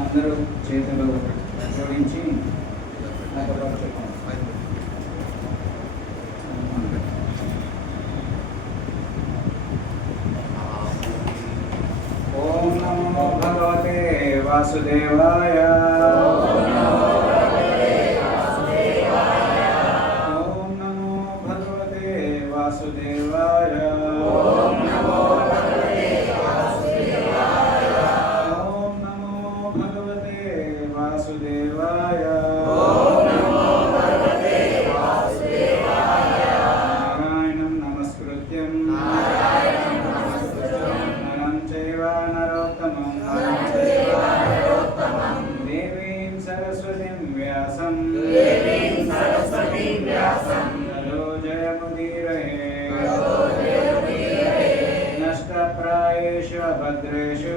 అందరూ చేతులు జోడించి ఓం నమో భగవతే వాసుదేవాయ. ఓం నమో భగవతే వాసుదేవాయ. వాసుదేవాయ. నారాయణం నమస్కృత్యం నరం చైవ నరోత్తమం దేవీం సరస్వతిం వ్యాసం తతో జయముదీరయే. నష్టప్రాయేషు భద్రేషు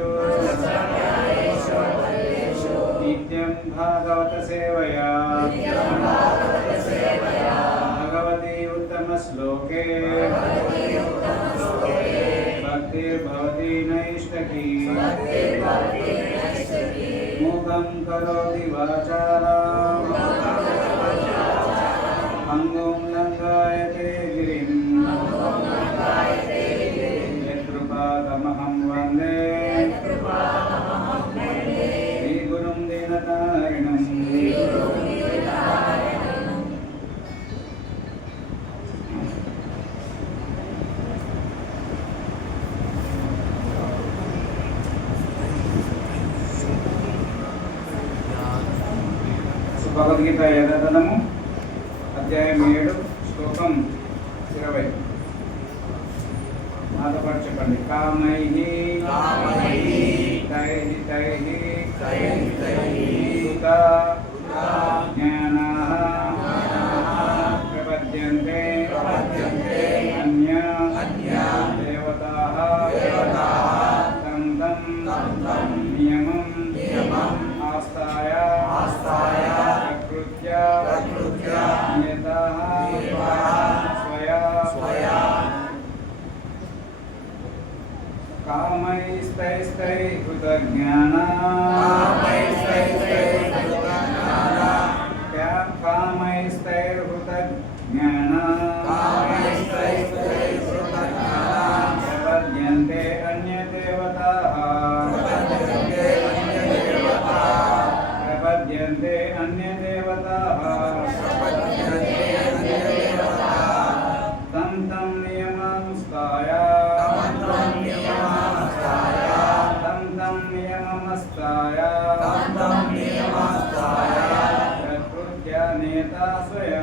నిత్యం భాగవత సేవయా భగవతి ఉత్తమ శ్లోకే భక్తిర్భవతి నైష్టకీ. మూకం కరోతి వాచాలం అంగుం లంఘయతే గిరిం యత్కృపాతమహం వందే శ్రీగురుం దీనతారిణం. భగవద్గీత యథాతథము అధ్యాయం 7 శ్లోకం 20. నాతో పాటు చెప్పండి. కామైః తైః సుతా జ్ఞానాః नियताः स्वया कामैस्तैस्तैर्हृतज्ञाना प्रपद्यन्ते अन्यदेवताः तं तं नियममस्ताय प्रकृत्या नियता स्वया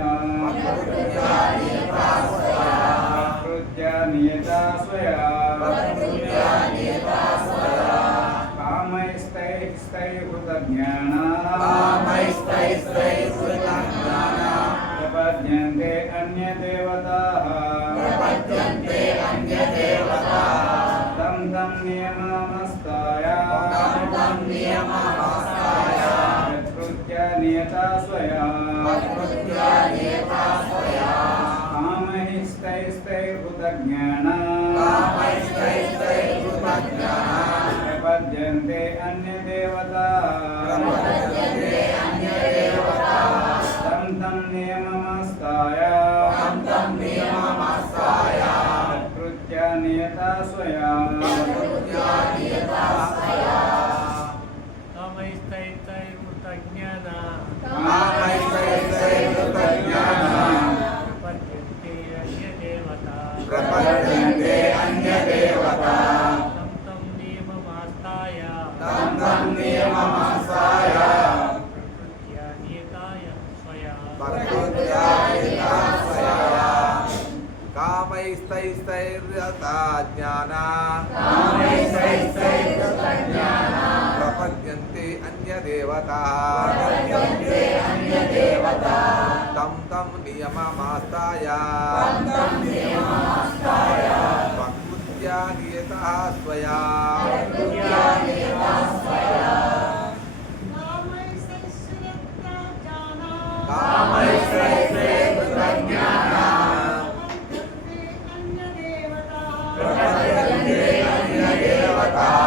कामैस्तैस्तैर्हृतज्ञाना प्रपद्यन्ते अन्यदेवताः तं तं नियममस्ताय प्रकृत्या नियता स्वया कामैस्तैस्तैर्हृतज्ञाना प्रपद्यन्ते अन्यदेवताः तं तं नियममस्ताय प्रकृत्या नियता स्वया प्रपद्यन्ते अन्यदेवता तं तं नियममस्ताय प्रकृत्या नियता स्वया कामैस्तैस्तैर्यता ज्ञाना प्रपद्यन्ते अन्यदेवताः तं तं नियममास्ताय प्रकृत्या नियता स्वया प्रपद्यन्ते अन्यदेवता तं तं नियममस्ताय प्रकृत्या नियता स्वया प्रपद्यन्ते अन्यदेवताः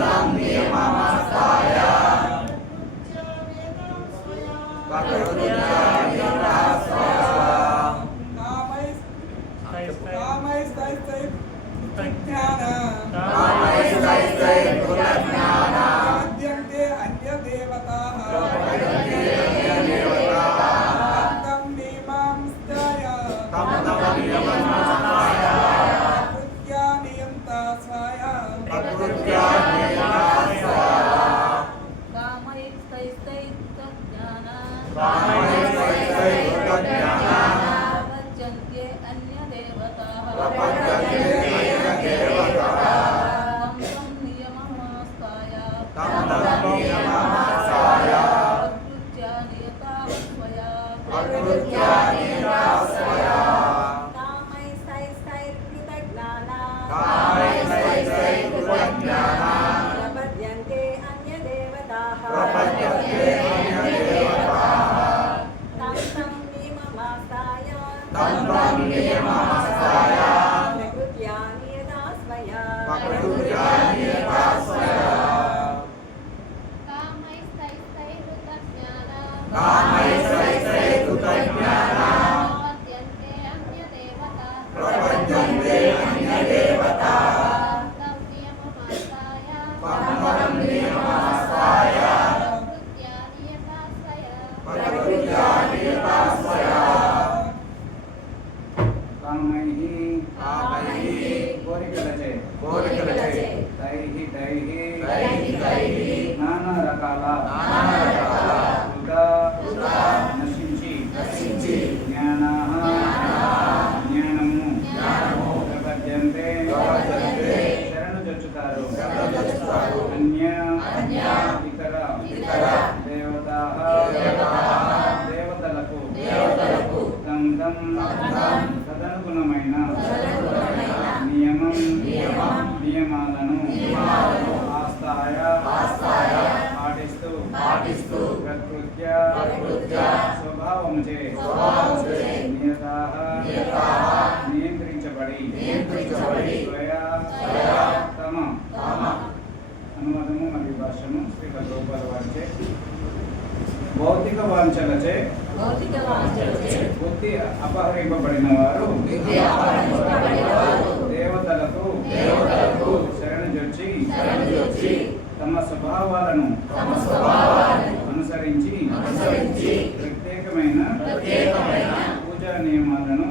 तं नियममस्ताय प्रकृत्या नियता स्वया प्रकृत्या नियता स्वया प्रपद्यन्ते अन्यदेवताः प्रपद्यन्ते अन्यदेवताः तं नियममस्ताय तं नियममस्ताय प्रकृत्या नियता स्वया प्रकृत्या नियता स्वया कामैस्तैस्तैर्हृतज्ञाना प्रपद्यन्ते अन्यदेवताः प्रपद्यन्ते अन्यदेवताः तं तं नियममस्ताय तं नियममस्ताय प्रकृत्या नियता स्वया प्रकृत्या नियता स्वया कामैस्तैस्तैर्हृतज्ञाना प्रपद्यन्ते अन्यदेवताः तं नियममस्ताय प्रकृत्या नियता स्वया कामैः కోరికలచే తైః నానా రకాల వృధా పాటిస్తూ ప్రకృత్య స్వభావముచే నియంత్రించబడి స్వయా తమ అనువాదము మరియు భాష్యము శ్రీ భగవద్గీత వారిచే భౌతిక వాంఛలచే బుద్ధి అపహరింపబడిన వారు దేవతలకు శరణుజొచ్చి తమ స్వభావాలను అనుసరించి ప్రత్యేకమైన పూజా నియమాలను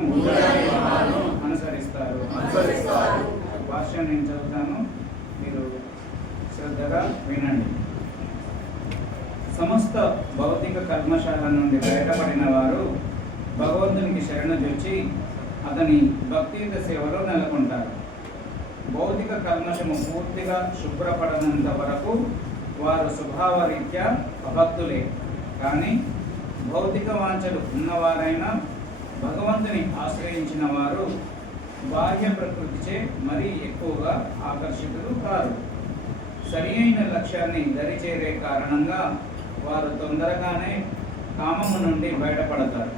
అనుసరిస్తారు. భాష్యం నేను చదువుతాను, మీరు శ్రద్ధగా వినండి. సమస్త భౌతిక కల్మశాల నుండి బయటపడిన వారు భగవంతునికి శరణుజొచ్చి అతని భక్తియుత సేవలో నెలకొంటారు. భౌతిక కల్మషము పూర్తిగా శుభ్రపడనంత వరకు వారు స్వభావరీత్యా అభక్తులే. కానీ భౌతిక వాంఛలు ఉన్నవారైనా భగవంతుని ఆశ్రయించిన వారు బాహ్య ప్రకృతిచే మరీ ఎక్కువగా ఆకర్షితులు కారు. సరి అయిన లక్ష్యాన్ని దరిచేరే కారణంగా వారు తొందరగానే కామము నుండి బయటపడతారు.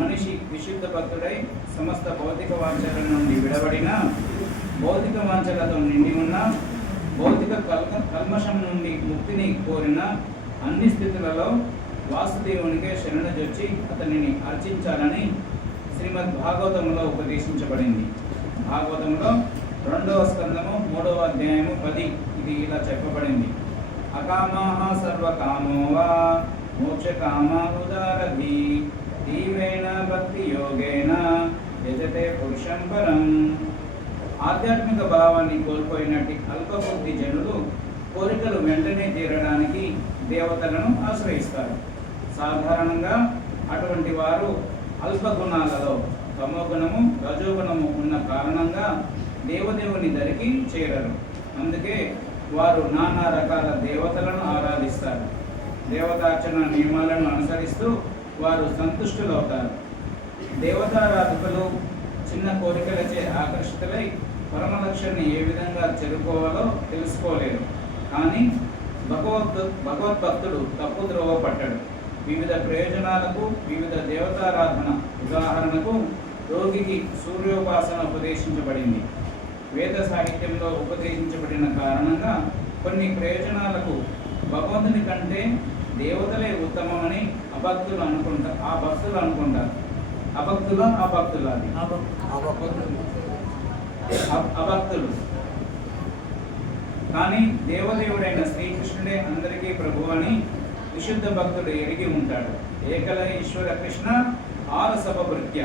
మనిషి విశుద్ధ భక్తుడై సమస్త భౌతిక వాంఛల నుండి విడబడిన భౌతిక వాంఛలతో నిండి ఉన్న భౌతిక కల్మషం నుండి ముక్తిని కోరిన అన్ని స్థితులలో వాసుదేవునికే శరణుజొచ్చి అతనిని అర్చించాలని శ్రీమద్ భాగవతంలో ఉపదేశించబడింది. భాగవతంలో 2వ స్కందము 3వ అధ్యాయము 10 ఇది ఇలా చెప్పబడింది. అకామాః సర్వకామో వా మోక్షకామా ఉదారధి తీవ్రేణ భక్తి యోగేన యజతే పురుషం పరం. ఆధ్యాత్మిక భావాన్ని కోల్పోయినట్టి అల్పబుద్ధి జనులు కోరికలు వెంటనే తీరడానికి దేవతలను ఆశ్రయిస్తారు. సాధారణంగా అటువంటి వారు అల్పగుణాలలో తమోగుణము రజోగుణము ఉన్న కారణంగా దేవదేవుని దరికి చేరరు. అందుకే వారు నానా రకాల దేవతలను ఆరాధిస్తారు. దేవతార్చన నియమాలను అనుసరిస్తూ వారు సంతుష్టులవుతారు. దేవతారాధకులు చిన్న కోరికలచే ఆకర్షితులై పరమ లక్ష్యాన్ని ఏ విధంగా చేరుకోవాలో తెలుసుకోలేరు. కానీ భగవద్భక్తుడు తప్పు ద్రోవ పట్టడు. వివిధ ప్రయోజనాలకు వివిధ దేవతారాధన, ఉదాహరణకు రోగికి సూర్యోపాసన ఉపదేశించబడింది. వేద సాహిత్యంలో ఉపదేశించబడిన కారణంగా కొన్ని ప్రయోజనాలకు భగవంతుని కంటే దేవతలే ఉత్తమమని అభక్తులు అనుకుంటారు. అభక్తులు కానీ దేవదేవుడైన శ్రీకృష్ణుడే అందరికీ ప్రభు అని విశుద్ధ భక్తుడు ఎరిగి ఉంటాడు. ఏకల ఈశ్వర కృష్ణ ఆరసభృత్య.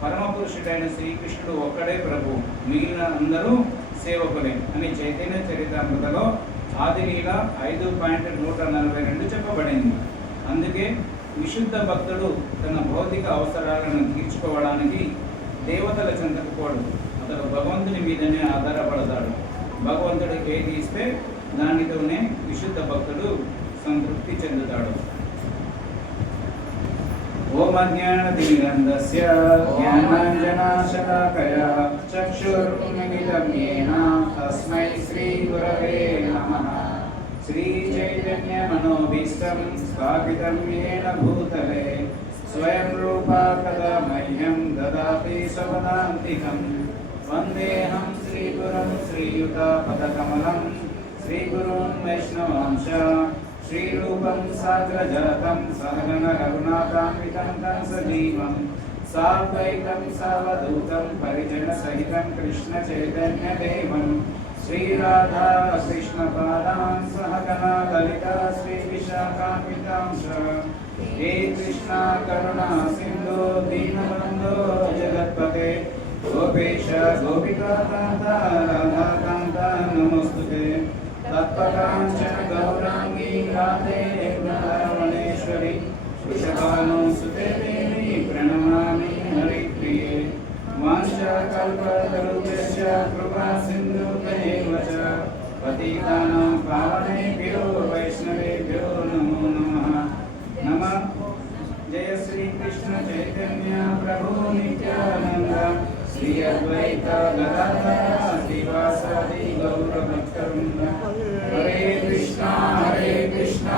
పరమపురుషుడైన శ్రీకృష్ణుడు ఒక్కడే ప్రభు, మిగిలిన అందరూ సేవకులే అని చైతన్య చరితామృతలో ఆదిలీల 5.142 చెప్పబడింది. అందుకే విశుద్ధ భక్తుడు తన భౌతిక అవసరాలను తీర్చుకోవడానికి దేవతల చెంతకు పోడు. అతడు భగవంతుని మీదనే ఆధారపడతాడు. భగవంతుడు ఏది ఇస్తే దానితోనే విశుద్ధ భక్తుడు సంతృప్తి చెందుతాడు. ఓం అజ్ఞానతిమిరంధస్య జ్ఞానాంజనాశలాకయా చక్షురున్మిలితం యేన తస్మై శ్రీ గురవే నమః. శ్రీ చైతన్య మనోభీష్టం స్థాపితం యేన భూతలే స్వయం రూపా కదా మహ్యం దదాతి స్వపదాంతికం. వందేహం శ్రీగురం శ్రీయుతాపదకమలం శ్రీగురున్ వైష్ణవాంశ శ్రీరూపం సాగ్రజాతం సహగణ రఘునాథాన్వితం తం సజీవం సాద్వైతం సావధూతం పరిజన సహితం కృష్ణ చైతన్య దేవం శ్రీరాధా కృష్ణ పాదాన్ సహగణ లలితా శ్రీ విశాఖాన్వితాంశ. హే కృష్ణ కరుణా సింధు దీనబంధో జగత్పతే గోపేశ గోపికాకాంత రాధాకాంత నమోస్తుతే. తత్పరాంచన గౌరాంగీ రాధే వృందావనేశ్వరి వృషభానుసుతే దేవి ప్రణమామి హరిప్రియే. వాంఛాకల్పతరుభ్యశ్చ కృపా సింధుభ్యైవ చ పతితానాం పావనేభ్యో వైష్ణవేభ్యో నమో నమః. నమః. జయ శ్రీ కృష్ణ చైతన్య ప్రభు నిత్యానంద శ్రీ అద్వైత గదాధర శ్రీవాసాది గౌరభక్తవృంద. హరే కృష్ణ కృష్ణ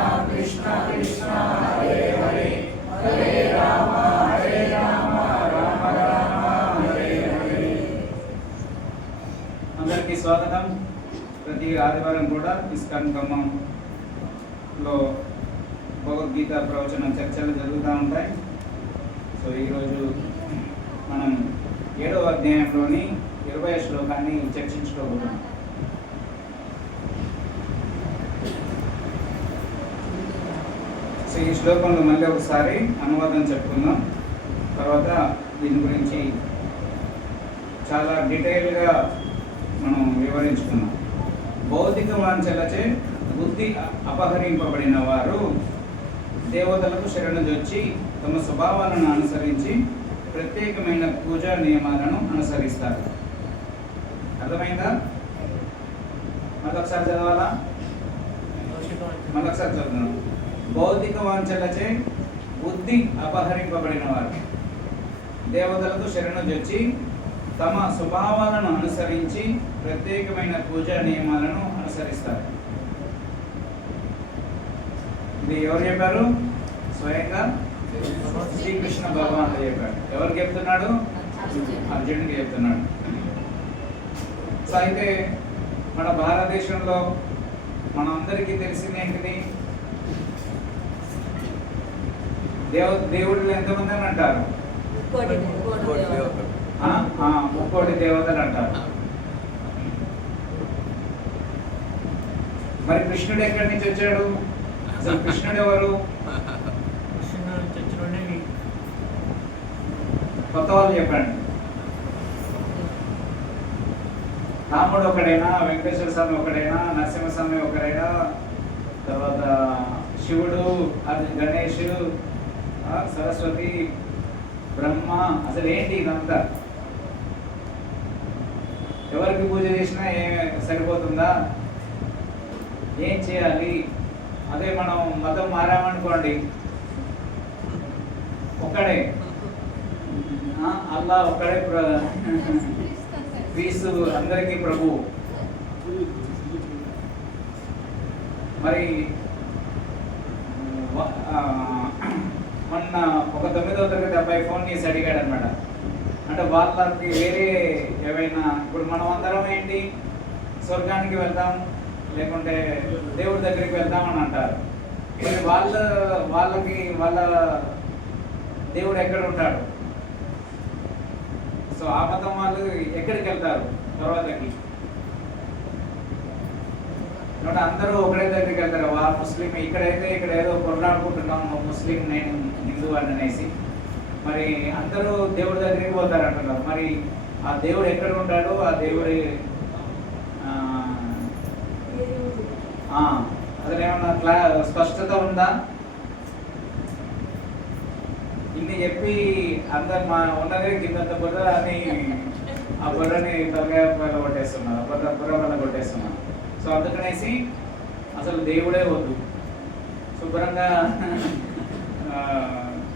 ప్రతి ఆదివారం కూడా ఇస్కాన్ ఖమ్మంలో భగవద్గీత ప్రవచన చర్చలు జరుగుతూ ఉంటాయి. సో ఈరోజు మనం 7వ అధ్యాయంలోని 20వ శ్లోకాన్ని చర్చించుకోబోతున్నాం. సో ఈ శ్లోకంలో మళ్ళీ ఒకసారి అనువాదం చెప్పుకుందాం, తర్వాత దీని గురించి చాలా డీటెయిల్గా మనం వివరించుకున్నాం. భౌతిక వాంఛలచే బుద్ధి అపహరింపబడిన వారు దేవతలకు శరణుజొచ్చి తమ స్వభావాలను అనుసరించి ప్రత్యేకమైన పూజా నియమాలను అనుసరిస్తారు. అర్థమైందా? మళ్ళొకసారి చదవాలా? మళ్ళొకసారి చదువుతున్నాం. భౌతిక వాంఛలచే బుద్ధి అపహరింపబడిన వారు దేవతలకు శరణుజొచ్చి తమ స్వభావాలను అనుసరించి ప్రత్యేకమైన పూజా నియమాలను అనుసరిస్తారు. ఇది ఎవరు చెప్పారు? స్వయంగా శ్రీకృష్ణ భగవానుడు చెప్పాడు. ఎవరికి చెప్తున్నాడు? అర్జునుడికి చెప్తున్నాడు. సో అయితే మన భారతదేశంలో మనందరికీ తెలిసింది ఏంటిది? దేవుళ్ళు ఎంతమంది అని అంటారు? 3 దేవతలు అంటారు. మరి కృష్ణుడు ఎక్కడి నుంచి వచ్చాడు? అసలు కృష్ణుడు ఎవరు? కొత్త వాళ్ళు చెప్పండి. రాముడు ఒకడైనా, వెంకటేశ్వర స్వామి ఒకడైనా, నరసింహస్వామి ఒకడైనా, తర్వాత శివుడు, గణేష్, సరస్వతి, బ్రహ్మ, అసలు ఏంటి ఇదంతా? ఎవరికి పూజ చేసినా సరిపోతుందా? ఏం చేయాలి? అదే మనం మతం మారామనుకోండి, ఒక్కడే అల్లా, ఒక్కడే క్రీస్తు అందరికీ ప్రభు. మరి మొన్న ఒక 9వ తరగతి అబ్బాయి ఫోన్ చేసి అడిగాడు అనమాట. అంటే వాళ్ళకి వేరే ఏవైనా, ఇప్పుడు మనం అందరం ఏంటి, స్వర్గానికి వెళ్దాం లేకుంటే దేవుడి దగ్గరికి వెళ్దామని అంటారు. మరి వాళ్ళకి వాళ్ళ దేవుడు ఎక్కడ ఉంటాడు? సో ఆ మతం వాళ్ళు ఎక్కడికి వెళ్తారు తర్వాతకి? అందరూ ఒకటే దగ్గరికి వెళ్తారు. వా ముస్లిం ఇక్కడైతే ఇక్కడ ఏదో కొట్లాడుకుంటున్నాం, ముస్లిం నేను హిందూ అని అనేసి. మరి అందరూ దేవుడి దగ్గరికి పోతారు అంటున్నారు. మరి ఆ దేవుడు ఎక్కడ ఉంటాడు? ఆ దేవుడి అసలు ఏమన్నా స్పష్టత ఉందా? ఇన్ని చెప్పి అందరు మా ఉన్నదే కిందంత బుర్ర అని ఆ బుర్రని తలకాయ కొట్టేస్తున్నారు, బుర్ర వల్ల కొట్టేస్తున్నారు. సో అందుకనేసి అసలు దేవుడే వద్దు, శుభ్రంగా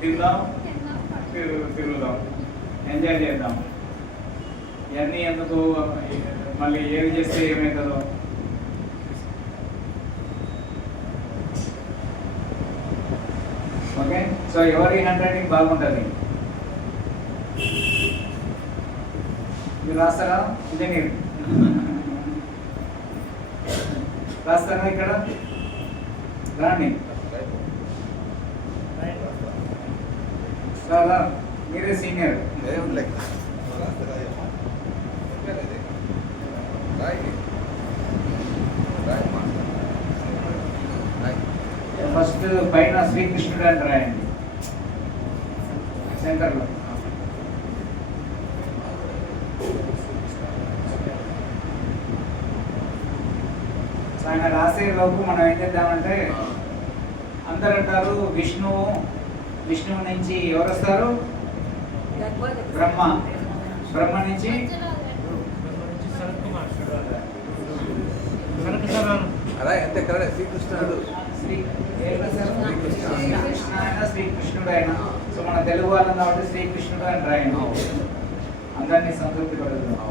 తిందాం, తిరుగుదాం, ఎంజాయ్ చేద్దాం. ఇవన్నీ ఎందుకు? మళ్ళీ ఏది చేస్తే ఏమవుతుందో. ఓకే, సో ఎవరి హ్యాండ్ రైటింగ్ బాగుంటుంది? మీరు రాస్తారా? ఇంజనీర్ రాస్తారా? ఇక్కడ రాండి సార్, మీరే సీనియర్. ఫస్ట్ పైన శ్రీకృష్ణుడు అని రాయండి, సెంటర్లో. సో ఆయన రాసే లోపు మనం ఏం చేద్దామంటే, అందరు అంటారు విష్ణువు నుంచి ఎవరు వస్తారు? బ్రహ్మ. బ్రహ్మ నుంచి శ్రీకృష్ణుడు. శ్రీకృష్ణుడు అయినా. సో మన తెలుగు వాళ్ళం కాబట్టి శ్రీకృష్ణుడు అని రాయండి, అందరినీ సంతృప్తి పడుతున్నాం.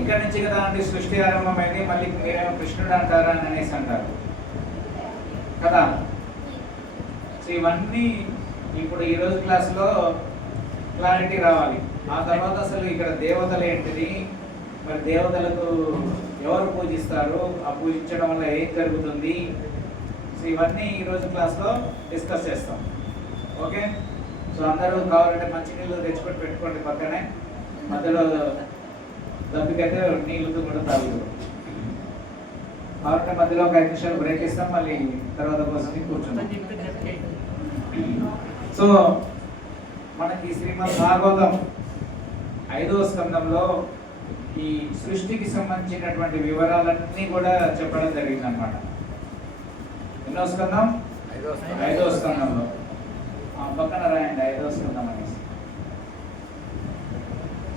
ఇక్కడ నుంచి కదా అండి సృష్టి ఆరంభమైంది, మళ్ళీ మీరేమో కృష్ణుడు అంటారా అని అనేసి అంటారు కదా. సో ఇవన్నీ ఇప్పుడు ఈరోజు క్లాస్లో క్లారిటీ రావాలి. ఆ తర్వాత అసలు ఇక్కడ దేవతలు ఏంటిది, మరి దేవతలకు ఎవరు పూజిస్తారు, ఆ పూజించడం వల్ల ఏం జరుగుతుంది, సో ఇవన్నీ ఈరోజు క్లాస్లో డిస్కస్ చేస్తాం. ఓకే, సో అందరూ కావాలంటే మంచినీళ్ళు తెచ్చుకొని పెట్టుకోండి పక్కనే, మధ్యలో దప్పికైతే నీళ్ళతో కూడా తాగుతారు. కావాలంటే మధ్యలో ఒక 5 నిమిషాలు బ్రేక్ ఇస్తాం, మళ్ళీ తర్వాత కోసం కూర్చుంటాం. సో మనకి శ్రీమద్ భాగవతం 5వ స్కందంలో ఈ సృష్టికి సంబంధించినటువంటి వివరాలన్నీ కూడా చెప్పడం జరిగింది అనమాట. ఎన్నో స్కందం? 5వ స్కందంలో. పక్కన రాయండి 5వ స్కందం అనేసి.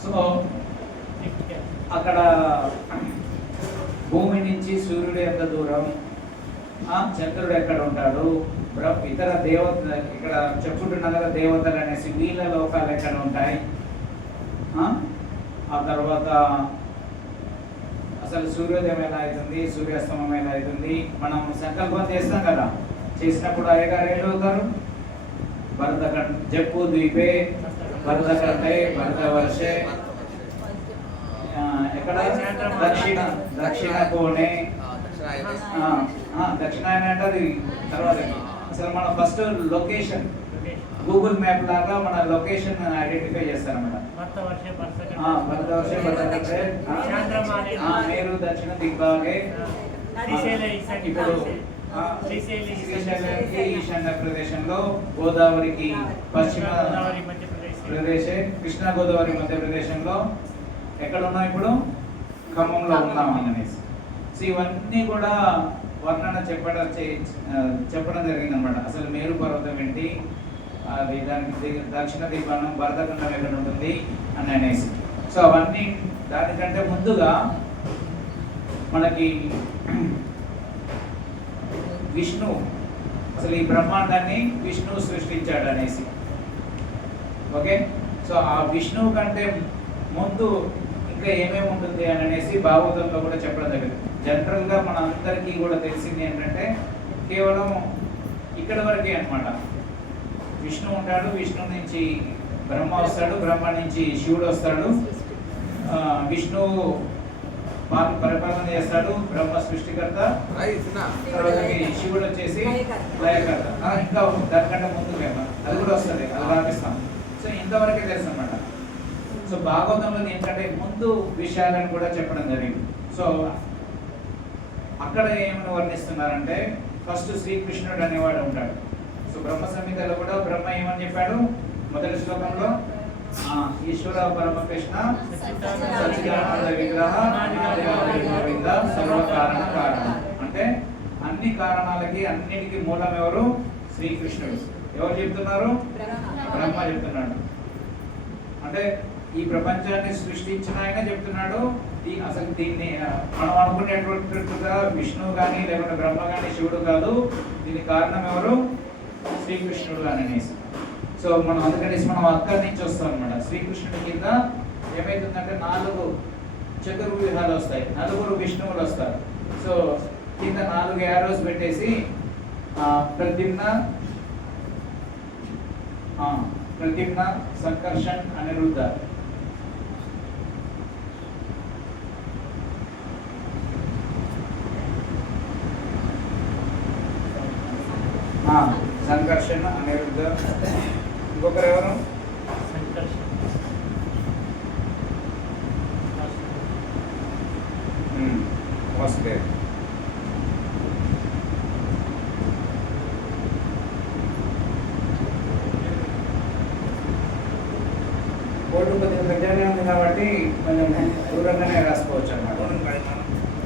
సో అక్కడ భూమి నుంచి సూర్యుడు ఎంత దూరం, చంద్రుడు ఎక్కడ ఉంటాడు, ఇతర దేవత ఇక్కడ చెప్పుకుంటున్నాం కదా దేవతలు అనేసి, వీళ్ళ లోకాలు ఎక్కడ ఉంటాయి, ఆ తర్వాత అసలు సూర్యోదయం ఎలా అవుతుంది, సూర్యాస్తమం ఎలా అవుతుంది. మనం సంకల్పం చేస్తాం కదా, చేసినప్పుడు అయ్యగారు ఏడవుతారు, భరత జప్పు ద్వీపే భరతకంఠే భరతవర్షే, ఎక్కడ దక్షిణ కోణే, దక్షిణాయన అంటే అది తర్వాత. అసలు మన ఫస్ట్ లొకేషన్ గూగుల్ మ్యాప్ లాగా మన లొకేషన్ ఐడెంటిఫై చేస్తారన్నమాట. భరతవర్షే భరతకంఠే మేరు దక్షిణ దిగ్భాగే. ఇప్పుడు శ్రీశైలానికి ఈశాన్య ప్రదేశంలో, గోదావరికి పశ్చిమ ప్రదేశే, కృష్ణా గోదావరి మధ్యప్రదేశంలో ఎక్కడ ఉన్నాం ఇప్పుడు? ఖమ్మంలో ఉన్నాం అనేసి. సో ఇవన్నీ కూడా వర్ణన చెప్పడం జరిగింది అనమాట. అసలు మేరు పర్వతం ఏంటి, అది దానికి దక్షిణ దిగ్భాగం భరతఖండం ఎక్కడ ఉంటుంది అని అనేసి. సో అవన్నీ దానికంటే ముందుగా మనకి విష్ణు, అసలు ఈ బ్రహ్మాండాన్ని విష్ణువు సృష్టించాడు అనేసి. ఓకే, సో ఆ విష్ణువు కంటే ముందు ఇంకా ఏమేమి ఉంటుంది అని అనేసి భాగవతంలో కూడా చెప్పడం జరిగింది. జనరల్గా మన అందరికీ కూడా తెలిసింది ఏంటంటే కేవలం ఇక్కడ వరకే అనమాట. విష్ణు ఉంటాడు, విష్ణు నుంచి బ్రహ్మ వస్తాడు, బ్రహ్మ నుంచి శివుడు వస్తాడు, విష్ణువు పరిపాలన చేస్తాడు, బ్రహ్మ సృష్టికర్త, శివుడు వచ్చేసి లయకర్త. ఇంకా దానికంటే ముందుకేమో అది కూడా వస్తుంది, అది రాపిస్తాం. సో ఇంతవరకే తెలుసు అనమాట. సో భాగవతంలో ఏంటంటే ముందు విషయాలను కూడా చెప్పడం జరిగింది. సో అక్కడ ఏమని వర్ణిస్తున్నారంటే ఫస్ట్ శ్రీకృష్ణుడు అనేవాడు ఉంటాడు. సో బ్రహ్మ సంహితలో కూడా బ్రహ్మ ఏమని చెప్పాడు మొదటి శ్లోకంలో? ఈశ్వర పరమకృష్ణ సచ్చిదానంద విగ్రహ గోవింద సర్వకారణ కారణం. అంటే అన్ని కారణాలకి అన్నిటికీ మూలం ఎవరు? శ్రీకృష్ణుడు. ఎవరు చెప్తున్నారు? బ్రహ్మ చెప్తున్నాడు. అంటే ఈ ప్రపంచాన్ని సృష్టించిన ఆయన చెప్తున్నాడు. అసలు దీన్ని మనం అనుకునేటువంటిగా విష్ణువు కానీ లేకుంటే బ్రహ్మ కానీ శివుడు కాదు, దీనికి కారణం ఎవరు? శ్రీకృష్ణుడు అని అనేసి. సో మనం అందుకనేసి మనం అక్కడి నుంచి వస్తాం అనమాట. శ్రీకృష్ణుడి కింద ఏమైతుందంటే 4 చతుర్వ్యూహాలు వస్తాయి, 4 విష్ణువులు వస్తారు. సో కింద 4 యారోస్ పెట్టేసి ప్రద్యుమ్న, సంకర్షణ్, అనిరుద్ధ. సంకర్షణ, అనిరుద్ధ. ఇంకొకరు ఎవరు? వస్తే బోర్డు కొద్దిగా పెద్దగానే ఉంది కాబట్టి కొంచెం దూరంగానే రాసుకోవచ్చు అన్నమాట.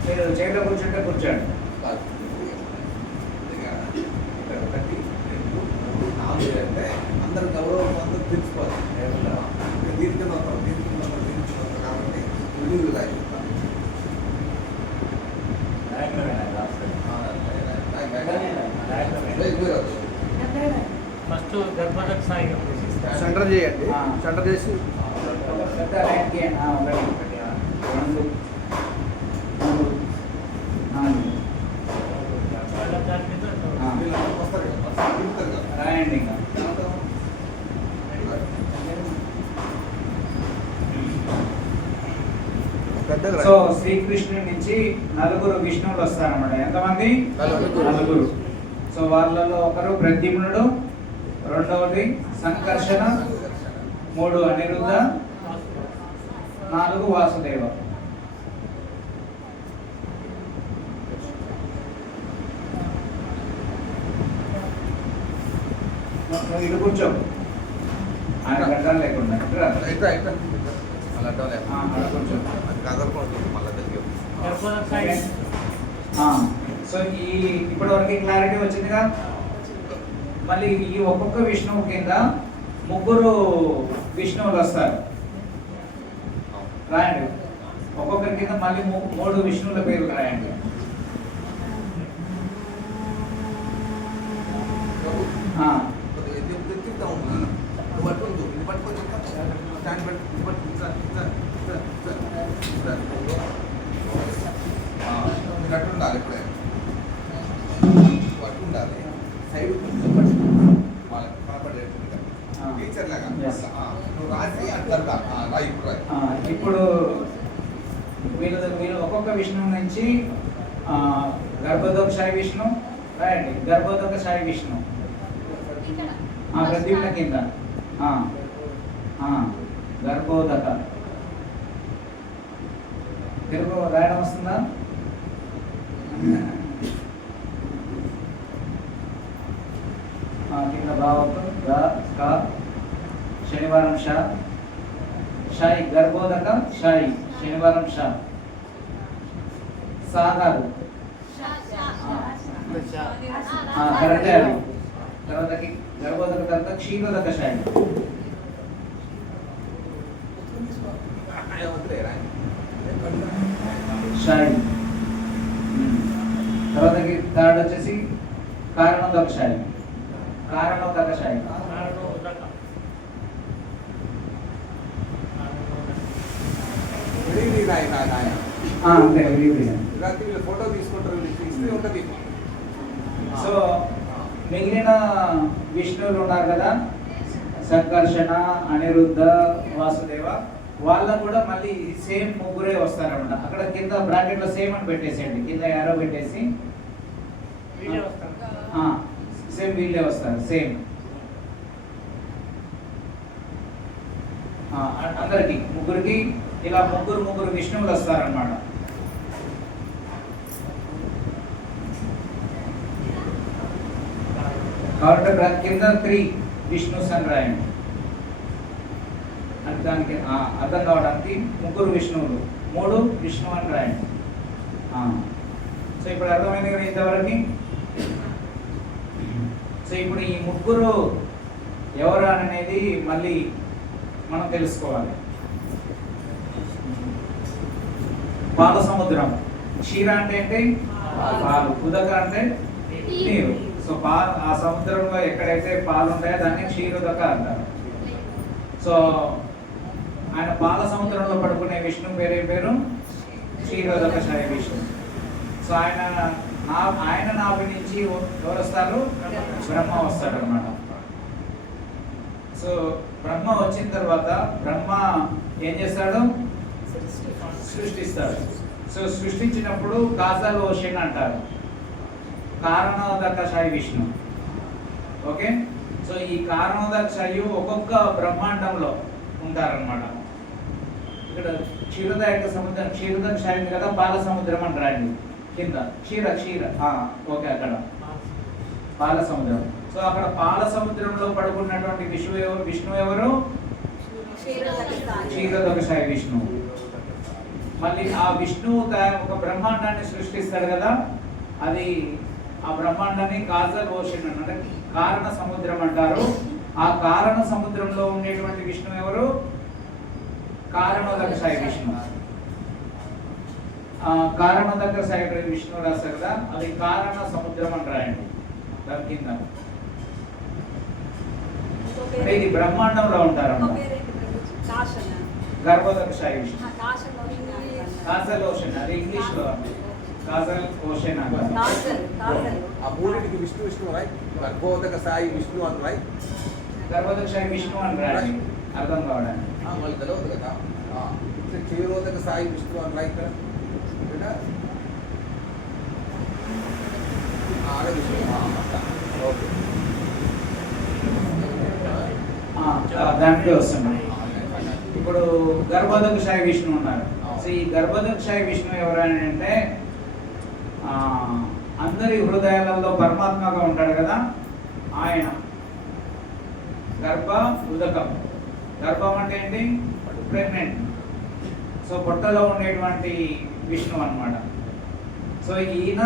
మీరు చైర్లో కూర్చుంటే కూర్చోండి. అందరు గౌరవం అందరూ తీర్చుకోవాలి. దీనికి కాబట్టి ఇల్లు ఫస్ట్ గర్భరక్ష సెంటర్ చేయండి, సెంటర్ చేసి రాయండి. ఇంకా పెద్ద పెద్దగా సో శ్రీకృష్ణుడి నుంచి నలుగురు విష్ణువులు వస్తారన్నమాట. ఎంతమంది? నలుగురు. సో వాళ్ళలో ఒకరు ప్రద్యుమ్నుడు, రెండవది సంకర్షణ, 3 అనిరుద్ధ, 4 వాసుదేవ. ఇటు కూర్చో, ఆయన గడ్డం లేకుండా ఇటురా. అలా కూర్చో. సో ఈ ఇప్పటి వరకు క్లారిటీ వచ్చిందిగా. మళ్ళీ ఈ ఒక్కొక్క విష్ణువు కింద 3 విష్ణువులు వస్తారు. రాయండి. ఒక్కొక్కరి కింద మళ్ళీ 3 విష్ణువుల పేర్లు రాయండి. ఉండాలి ఇప్పుడే పట్టు ఉండాలి సైడ్ వాళ్ళకి కనపడేట్టుగా టీచర్ లాగా నువ్వు రాసి అట్లా ఇప్పుడు వీళ్ళు ఒక్కొక్క విష్ణువు నుంచి గర్భోదక సాయి విష్ణు రాయండి. గర్భోదక సాయి విష్ణు ప్రదీప్ల కింద గర్భోదక తెలుగు రాయడం వస్తుందా? కింద భావత్వం శనివారం షాయి గర్భోదక షాయి శనివారం సాగారు కరెక్టే. అది తర్వాతకి గర్భోదక తర్వాత క్షీరోదక షాయి షాయి. తర్వాతకి థర్డ్ వచ్చేసి కారణోదక షాయి. కారణోదక షాయి అంతే. ఫోటో తీసుకుంటారు ఉంటుంది. సో మిగిలిన విష్ణువులు ఉన్నారు కదా, సంకర్షణ, అనిరుద్ధ, వాసుదేవ, వాళ్ళకు కూడా మళ్ళీ సేమ్ 3 వస్తారన్నమాట. అక్కడ కింద బ్రాకెట్ లో సేమ్ అని పెట్టేసేయండి. కింద యారో పెట్టేసి సేమ్ వీళ్ళే వస్తారు. సేమ్ అందరికి 3కి ఇలా 3 విష్ణువులు వస్తారన్నమాట. కాబట్టి కింద 3 విష్ణు అని రాయండి. అంటే దానికి అర్థం కావడానికి 3 విష్ణువులు 3 విష్ణు అని రాయండి. సో ఇప్పుడు అర్థమైంది కదా ఇంతవరకు. సో ఇప్పుడు ఈ 3 ఎవరు అనేది మళ్ళీ మనం తెలుసుకోవాలి. పాల సముద్రం. క్షీర అంటే ఏంటి? పాలు. ఉదక అంటే నీరు. సో ఆ సముద్రంలో ఎక్కడైతే పాలు ఉంటాయో దాన్ని క్షీరోదక అంటారు. సో ఆయన పాల సముద్రంలో పడుకునే విష్ణు పేరు క్షీరోదక సాయి విష్ణు. సో ఆయన నాభి నుంచి ఎవరు వస్తారు? బ్రహ్మ వస్తాడు అన్నమాట. సో బ్రహ్మ వచ్చిన తర్వాత బ్రహ్మ ఏం చేస్తాడు? సృష్టిస్తాడు. సో సృష్టించినప్పుడు కాజల్ ఓషన్ అంటారు. కారణోదక సాయి విష్ణు. ఓకే. సో ఈ కారణోదక సాయి ఒక్కొక్క బ్రహ్మాండంలో ఉంటారన్నమాట. ఇక్కడ క్షీరదాయక సముద్రం, క్షీరదక సాయి ఉంది కదా, పాల సముద్రం అని రాయండి కింద. క్షీర ఓకే, అక్కడ పాల సముద్రం. సో అక్కడ పాల సముద్రంలో పడుకున్నటువంటి విష్ణు ఎవరు? క్షీరదక సాయి విష్ణు. మళ్ళీ ఆ విష్ణువు ఒక బ్రహ్మాండాన్ని సృష్టిస్తాడు కదా, అది ఆ బ్రహ్మాండాన్ని కాజల్ ఓషన్ అంటే కారణ సముద్రం అంటారు. ఆ కారణ సముద్రంలో ఉండేటువంటి విష్ణు ఎవరు? కారణోదక సాయి విష్ణు. కారణోదక సాయి విష్ణు రాస్తారు కదా, అది కారణ సముద్రం అని రాయండి దాని కింద. అంటే ఇది బ్రహ్మాండంలో ఉంటారు. గర్భోదక సాయి విష్ణు. కాజల్ ఓషన్ అది ఇంగ్లీష్ లో. కాజల్ ఓషన్ అంటారు. ఆ మూడింటికి విష్ణు రాయ్. గర్భోదక సాయి విష్ణు అని రాయ్. గర్భోదక సాయి విష్ణు అని రాయండి అర్థం కావడానికి. మళ్ళీ తెలియదు కదా. క్షీరోదక సాయి విష్ణు అని లైక్ ఆడ విష్ణు ఓకే దాంట్లో వస్తున్నాయి. ఇప్పుడు గర్భోదకశాయి విష్ణు ఉన్నారు. సో ఈ గర్భోదకశాయి విష్ణు ఎవరని అంటే అందరి హృదయాలలో పరమాత్మగా ఉంటాడు కదా ఆయన. గర్భ ఉదకం, గర్భం అంటే ఏంటి? ప్రెగ్నెంట్. సో పొట్టలో ఉండేటువంటి విష్ణు అన్నమాట. సో ఈయన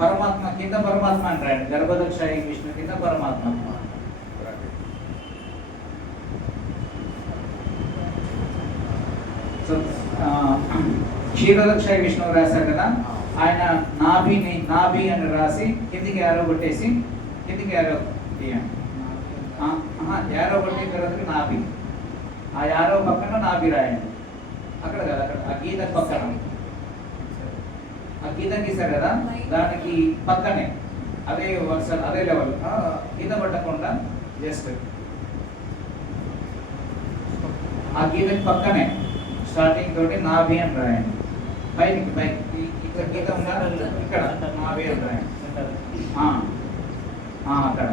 పరమాత్మ కింద పరమాత్మ అంటాడు. గర్భోదకశాయి విష్ణు కింద పరమాత్మ. సో క్షీరోదకశాయి విష్ణువు రాశారు కదా, ఆయన నాభి అని రాసి కిందికి యారో కొట్టేసి కిందికి యారో తీయండి. యారో కొట్టిన తర్వాత నాభి, ఆ యారో పక్కన నాభి రాయండి. అక్కడ కదా, అక్కడ ఆ గీత పక్కన ఆ గీత గీసారు కదా, దానికి పక్కనే అదే వరుస అదే లెవెల్ గీత పట్టకుండా జస్ట్ ఆ గీతకి పక్కనే స్టార్టింగ్ తోటి నాభి అని రాయండి. పైకి ఇక్కడ గీత ఉందా, ఇక్కడ నాభి అని రాయండి. అక్కడ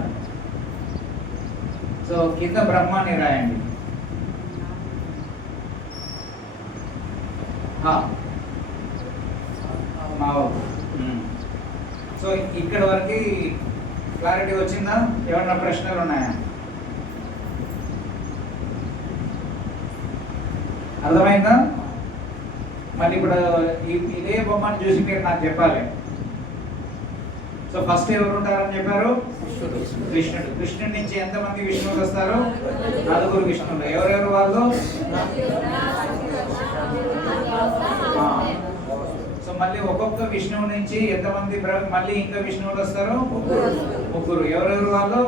సో కింద బ్రహ్మాన్ని రాయండి. సో ఇక్కడ వరకు క్లారిటీ వచ్చిందా? ఏమన్నా ప్రశ్నలు ఉన్నాయా? అర్థమైందా? మళ్ళీ ఇప్పుడు ఇదే బొమ్మను చూసి మీరు నాకు చెప్పాలి. సో ఫస్ట్ ఎవరు ఉంటారని చెప్పారు? కృష్ణుడు. కృష్ణుడి నుంచి ఎంతమంది విష్ణువులు వస్తారు? 4 విష్ణువులు. ఎవరెవరు వాళ్ళు? సో మళ్ళీ ఒక్కొక్క విష్ణువు నుంచి ఎంతమంది మళ్ళీ ఇంకా విష్ణువులు వస్తారు? 3. ఎవరెవరు వాళ్ళు?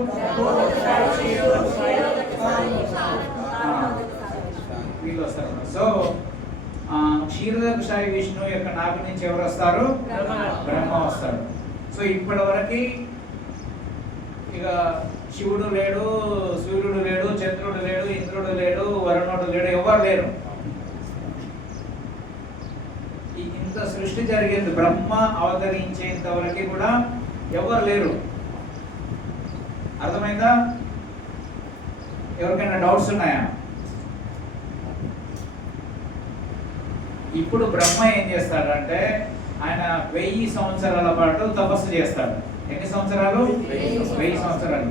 వీళ్ళు వస్తారు. సో క్షీరోదకశాయి విష్ణువు యొక్క నాభి నుంచి ఎవరు వస్తారు? బ్రహ్మ వస్తాడు. సో ఇప్పటి వరకు ఇక శివుడు లేడు, సూర్యుడు లేడు, చంద్రుడు లేడు, ఇంద్రుడు లేడు, వరుణుడు లేడు, ఎవరు లేరు. ఇంత సృష్టి జరిగింది, బ్రహ్మ అవతరించేంత వరకు కూడా ఎవరు లేరు. అర్థమైందా? ఎవరికైనా డౌట్స్ ఉన్నాయా? ఇప్పుడు బ్రహ్మ ఏం చేస్తాడంటే ఆయన 1000 సంవత్సరాల పాటు తపస్సు చేస్తాడు. ఎన్ని సంవత్సరాలు? 1000 సంవత్సరాలు.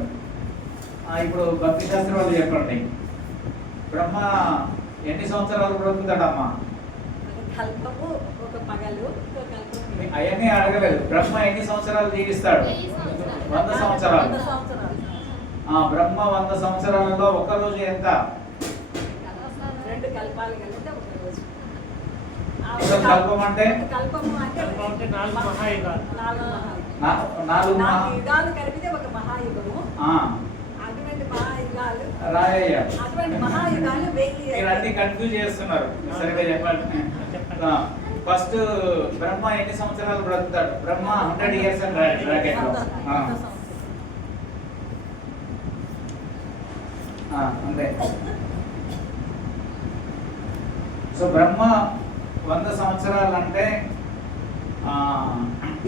ఇప్పుడు భక్తి శాస్త్రం వాళ్ళు చెప్పండి, బ్రహ్మ ఎన్ని సంవత్సరాలు బ్రతుకుతాడమ్మా? అవన్నీ అడగలేదు. బ్రహ్మ ఎన్ని సంవత్సరాలు జీవిస్తాడు? 100 సంవత్సరాలు. బ్రహ్మ 100 సంవత్సరాలలో ఒక రోజు ఎంత? 2 కల్పాలు కలిపితే ఒక రోజు. కల్పం అంటే 4 యుగాలు కలిపితే ఒక మహాయుగము. అటువంటి మహాయుగాలు రాయ్య. అటువంటి మహాయుగాలు 1000. అన్ని కన్ఫ్యూజ్ చేస్తున్నారు, సరిగ్గా చెప్పండి. ఫస్ట్ బ్రహ్మ ఎన్ని సంవత్సరాలు బ్రతుకుతాడు? బ్రహ్మ 100 ఇయర్స్ అని బ్రాకెట్ లో. అంతే. సో బ్రహ్మ 100 సంవత్సరాలు అంటే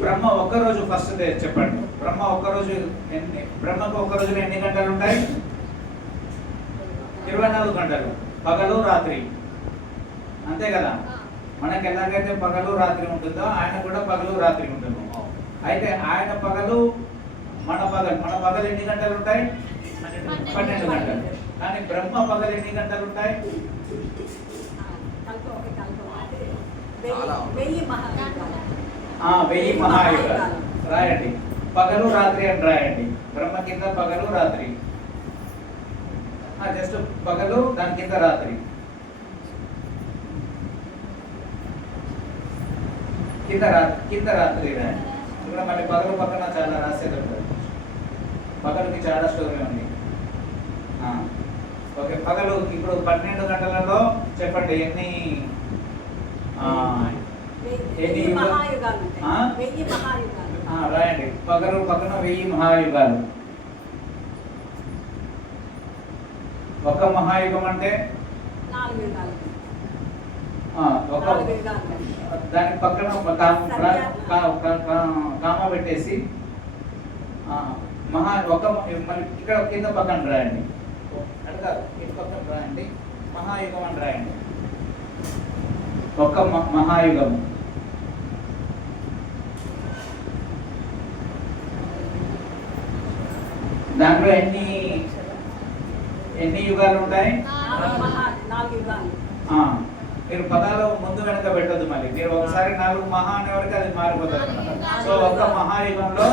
బ్రహ్మ ఒక్కరోజు ఫస్ట్ చెప్పండి. బ్రహ్మ ఒక్కరోజు బ్రహ్మకు ఒక్క రోజులో ఎన్ని గంటలు ఉంటాయి? 24 గంటలు, పగలు రాత్రి. అంతే కదా? మనకి ఎలాగైతే పగలు రాత్రి ఉంటుందో ఆయన కూడా పగలు రాత్రి ఉంటుంది. అయితే ఆయన పగలు మన పగలు ఎన్ని గంటలు ఉంటాయి? 12 గంటలు. కానీ బ్రహ్మ పగలు ఎన్ని గంటలు ఉంటాయి? 1000 మహాయుగాలు. రాయండి, పగలు రాత్రి అని రాయండి. బ్రహ్మ కింద పగలు రాత్రి, జస్ట్ పగలు దాని కింద రాత్రి. కింద రాత్రి రాయండి. ఇక్కడ మళ్ళీ పగలు పక్కన చాలా రాసేది ఉంటుంది. పగలుకి చాలా స్టోరీ ఉంది. ఓకే, పగలు ఇప్పుడు 12 గంటలలో చెప్పండి ఎన్ని రాయండి. పగలు పక్కన 1000 మహాయుగాలు. ఒక మహాయుగం అంటే 4 యుగాలు. ఒక నాలుగు యుగాలు. దాని పక్కన ఒక కామా పెట్టేసి మళ్ళీ ఇక్కడ కింద పక్కన రాయండి. అట్లా ఇటు పక్కన రాయండి. మహాయుగం అని రాయండి. ఒక మహాయుగం. దాంట్లో ఎన్ని యుగాలు ఉంటాయి? నాలుగు యుగాలు. మీరు పదాలు ముందు వెనక పెట్టద్దు. మళ్ళీ మీరు ఒకసారి 4 మహా అనే వరకు అది మారిపోతుంది అన్నమాట. సో ఒక మహాయుగంలో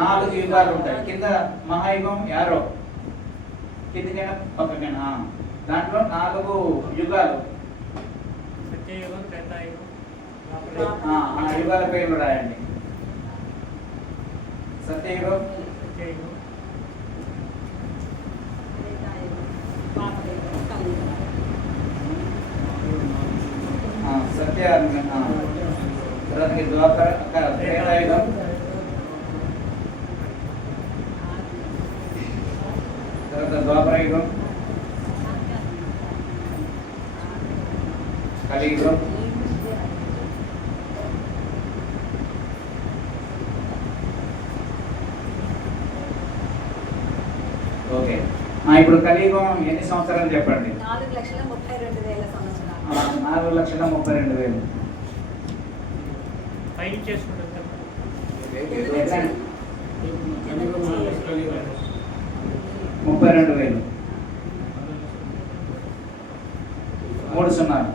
4 యుగాలు ఉంటాయి. కింద మహాయుగం యారో కిందకైనా పక్కకైనా దాంట్లో 4 యుగాలు. ఆ యుగాల పేర్లు రాయండి. సత్యయుగం, సత్య తర్వాత ద్వాపర త్రేతాయుగం, తర్వాత ద్వాపరయుగం, కలియుగం, ఓకే. ఇప్పుడు కలియుగం ఎన్ని సంవత్సరాలు చెప్పండి? 4,32,000 సంవత్సరాలు. 4,32,000. పైన చేసుకుంటాం 32,000. 3 సున్నాలు.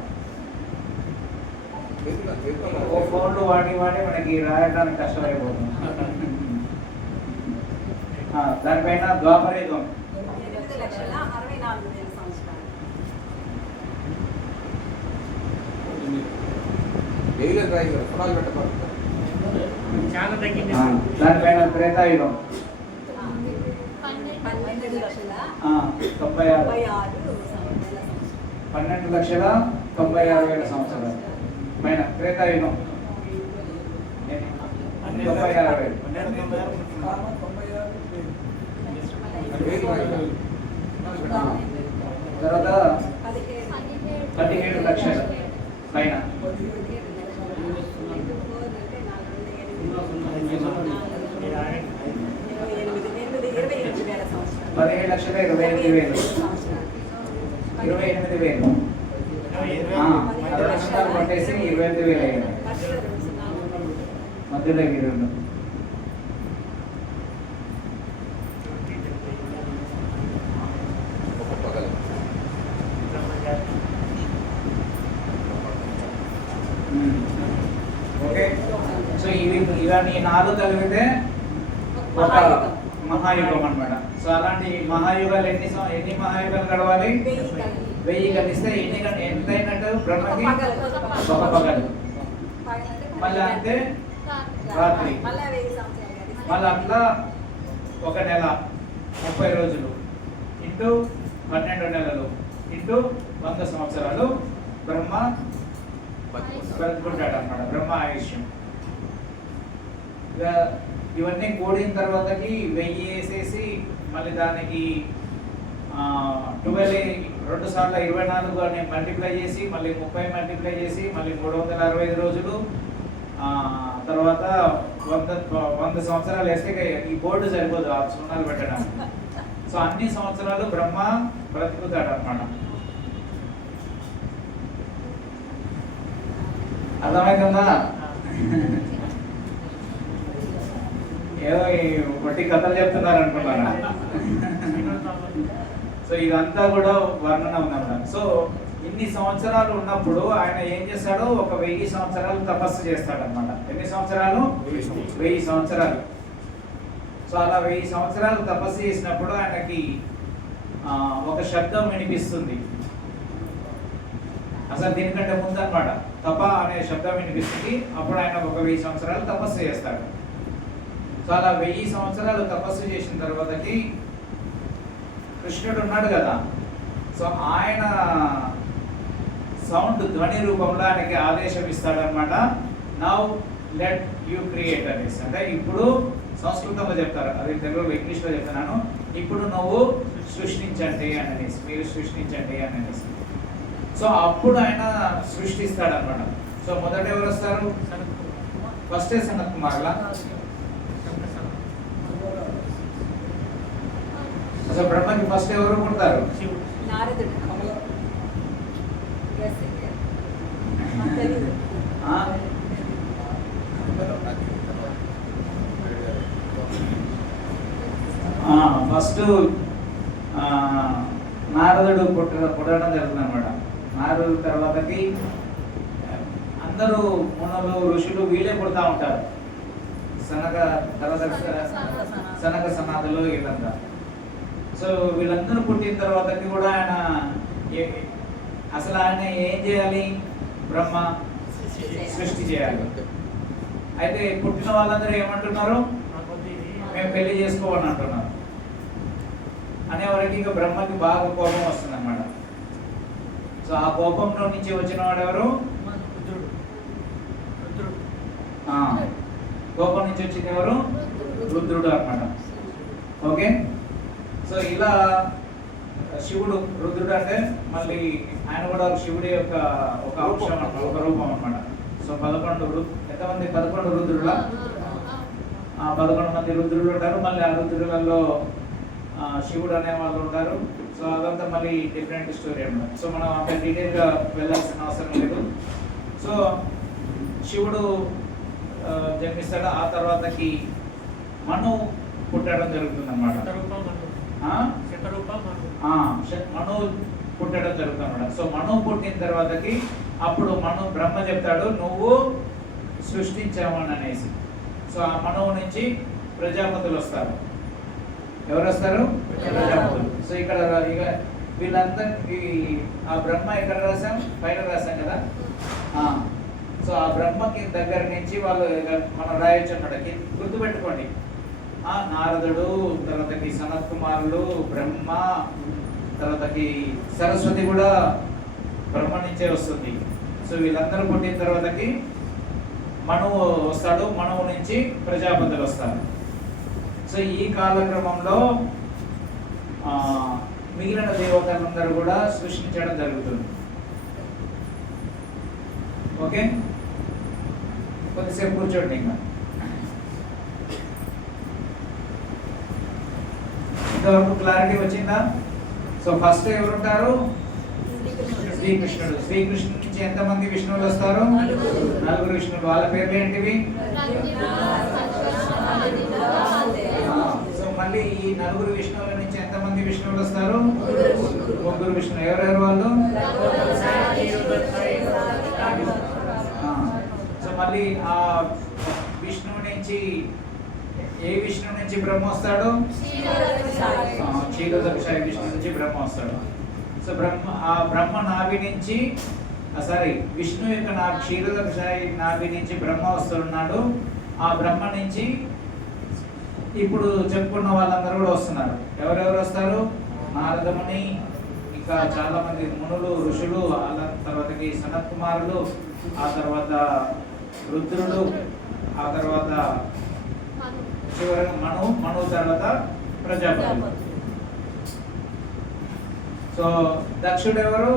ఫోన్లు వాడి మనకి రాయడానికి కష్టమైపోతుంది. దానిపైన ద్వాపరయుగం 8,64,000 సంవత్సరాలు. చాలా తగ్గింది. దానిపైన త్రేతాయుగం 12,96,000 సంవత్సరాలు. పైన త్రేతాయుగం 96,000. తర్వాత 17 లక్షలు పైన. 17,28,000. 28,000 కొట్టేసి 28,000 అయ్యింది. మధ్యలో 2 ఓకే. సో ఇవన్నీ 4 కలిపితే ఒక మహాయుగం అన్నమాట. సో అలాంటి మహాయుగాలు ఎన్ని మహాయుగాలు గడవాలి? 1000 కలిస్తే ఎంత అయినట్టు? బ్రహ్మకి ఒక పగలు. మళ్ళీ అంతే రాత్రి. మళ్ళీ అట్లా 1 నెల 30 రోజులు ఇంటూ 12 నెలలు ఇంటూ 100 సంవత్సరాలు బ్రహ్మ బ్రతుకుంటాడు అన్నమాట. బ్రహ్మ ఆయుష్యం. ఇవన్నీ కూడిన తర్వాతకి 1000 వేసేసి మళ్ళీ దానికి 12 2 సార్లు 24 అని మల్టిప్లై చేసి మళ్ళీ 30 మల్టిప్లై చేసి మళ్ళీ 365 రోజులు తర్వాత 100 సంవత్సరాలు వేస్తే ఈ బోర్డు సరిపోదు ఆ సున్నాలు పెట్టడం. సో అన్ని సంవత్సరాలు బ్రహ్మ బ్రతుకుతాడు అన్నమాట. అర్థమైందా? ఏదో వట్టి కథలు చెప్తున్నారు అనుకున్నారా? సో ఇదంతా కూడా వర్ణన ఉందన్నమాట. సో ఇన్ని సంవత్సరాలు ఉన్నప్పుడు ఆయన ఏం చేస్తాడో ఒక 1000 సంవత్సరాలు తపస్సు చేస్తాడు అనమాట. ఎన్ని సంవత్సరాలు? 1000 సంవత్సరాలు. సో అలా 1000 సంవత్సరాలు తపస్సు చేసినప్పుడు ఆయనకి ఒక శబ్దం వినిపిస్తుంది. అసలు దీనికంటే ముందు అనమాట తప అనే శబ్దం వినిపిస్తుంది. అప్పుడు ఆయన ఒక 1000 సంవత్సరాలు తపస్సు చేస్తాడు. సో అలా 1000 సంవత్సరాలు తపస్సు చేసిన తర్వాతకి కృష్ణుడు ఉన్నాడు కదా. సో ఆయన సౌండ్ ధ్వని రూపంలో ఆయనకి ఆదేశం ఇస్తాడనమాట. నౌ లెట్ యూ క్రియేట్ అనేసి. అంటే ఇప్పుడు సంస్కృతంలో చెప్తారు, అది తెలుగులో ఇంగ్లీష్లో చెప్తున్నాను. ఇప్పుడు నువ్వు సృష్టించండి అనేసి, మీరు సృష్టించండి అనేసి. సో అప్పుడు ఆయన సృష్టిస్తాడు అనమాట. సో మొదట ఎవరు వస్తారు? ఫస్టే సనత్ కుమార్లా. అసలు బ్రహ్మకి ఫస్ట్ ఎవరు పుడతారు? నారదుడు. Yes, yes. నాకు తెలీదు. ఫస్ట్ నారదుడు పుట్టడం జరుగుతుంది అనమాట. నారదుడు తర్వాతకి అందరూ మునులు ఋషులు వీళ్ళే పుడతా ఉంటారు. సనక తర్వాత సనక సనాదులు వీళ్ళంతా. సో వీళ్ళందరూ పుట్టిన తర్వాతకి కూడా ఆయన అసలు ఆయన ఏం చేయాలి? బ్రహ్మ సృష్టి చేయాలి. అయితే పుట్టిన వాళ్ళందరూ ఏమంటున్నారు? మేము పెళ్లి చేసుకోవాలని అంటున్నారు. అనేవారికి ఇక బ్రహ్మకి బాగా కోపం వస్తుంది అన్నమాట. సో ఆ కోపంలో నుంచి వచ్చిన వాడు ఎవరు? కోపం నుంచి వచ్చింది ఎవరు? రుద్రుడు అన్నమాట. ఓకే, సో ఇలా శివుడు, రుద్రుడు అంటే మళ్ళీ ఆయన కూడా శివుడి యొక్క ఒక అంశం అన్నమాట, ఒక రూపం అన్నమాట. సో 11 ఎంతమంది? 11 రుద్రుల 11 మంది రుద్రులు ఉంటారు. మళ్ళీ ఆ రుద్రులలో శివుడు అనే వాళ్ళు ఉంటారు. సో అదంతా మళ్ళీ డిఫరెంట్ స్టోరీ అన్నమాట. సో మనం అంత డీటెయిల్గా వెళ్ళాల్సిన అవసరం లేదు. సో శివుడు జన్మిస్తాడు. ఆ తర్వాతకి మను పుట్టడం జరుగుతుంది అన్నమాట. మను పుట్టడం జరుగుతుంది అన్నమాట. సో మను పుట్టిన తర్వాతకి అప్పుడు బ్రహ్మ చెప్తాడు నువ్వు సృష్టించామని అనేసి. సో ఆ మనువు నుంచి ప్రజాపతులు వస్తారు. ఎవరు వస్తారు? ప్రజాపతులు. సో ఇక్కడ ఇక వీళ్ళందరికీ ఆ బ్రహ్మ ఎక్కడ రాసాం? పైన రాసాం కదా. సో ఆ బ్రహ్మకి దగ్గర నుంచి వాళ్ళు మనం రాయొచ్చు అన్నమాట. గుర్తుపెట్టుకోండి, నారదుడు, తర్వాతకి సనత్ కుమారులు, బ్రహ్మ, తర్వాతకి సరస్వతి కూడా బ్రహ్మ నుంచే వస్తుంది. సో వీళ్ళందరూ పుట్టిన తర్వాతకి మనువు వస్తాడు. మనువు నుంచి ప్రజాపతులు వస్తారు. సో ఈ కాలక్రమంలో మిగిలిన దేవతలందరూ కూడా సృష్టించడం జరుగుతుంది. ఓకే, కొద్దిసేపు కూర్చోండి. ఇంకా ఇంతవరకు క్లారిటీ వచ్చిందా? సో ఫస్ట్ ఎవరుంటారు? శ్రీకృష్ణుడు. శ్రీకృష్ణుడు నుంచి ఎంతమంది విష్ణువులు వస్తారు? 4 విష్ణువులు. వాళ్ళ పేర్లు ఏంటివి? సో మళ్ళీ ఈ 4 విష్ణువుల నుంచి ఎంతమంది విష్ణువులు వస్తారు? 3 విష్ణువులు. ఎవరెవరు వాళ్ళు? సో మళ్ళీ ఆ విష్ణువు నుంచి ఏ విష్ణువు నుంచి బ్రహ్మ వస్తాడు? క్షీరదక్షాయి విష్ణువు నుంచి బ్రహ్మ వస్తాడు. సో బ్రహ్మ నాభి నుంచి విష్ణు యొక్క క్షీరదక్షాయి నాభి నుంచి బ్రహ్మ వస్తున్నాడు. ఆ బ్రహ్మ నుంచి ఇప్పుడు చెప్పుకున్న వాళ్ళందరూ కూడా వస్తున్నారు. ఎవరెవరు వస్తారు? నారదముని, ఇంకా చాలా మంది మునులు, ఋషులు, తర్వాతకి సనత్ కుమారులు, ఆ తర్వాత రుద్రుడు, ఆ తర్వాత చివరి మను తర్వాత ప్రజాపతి. సో దక్షుడు ఎవరు?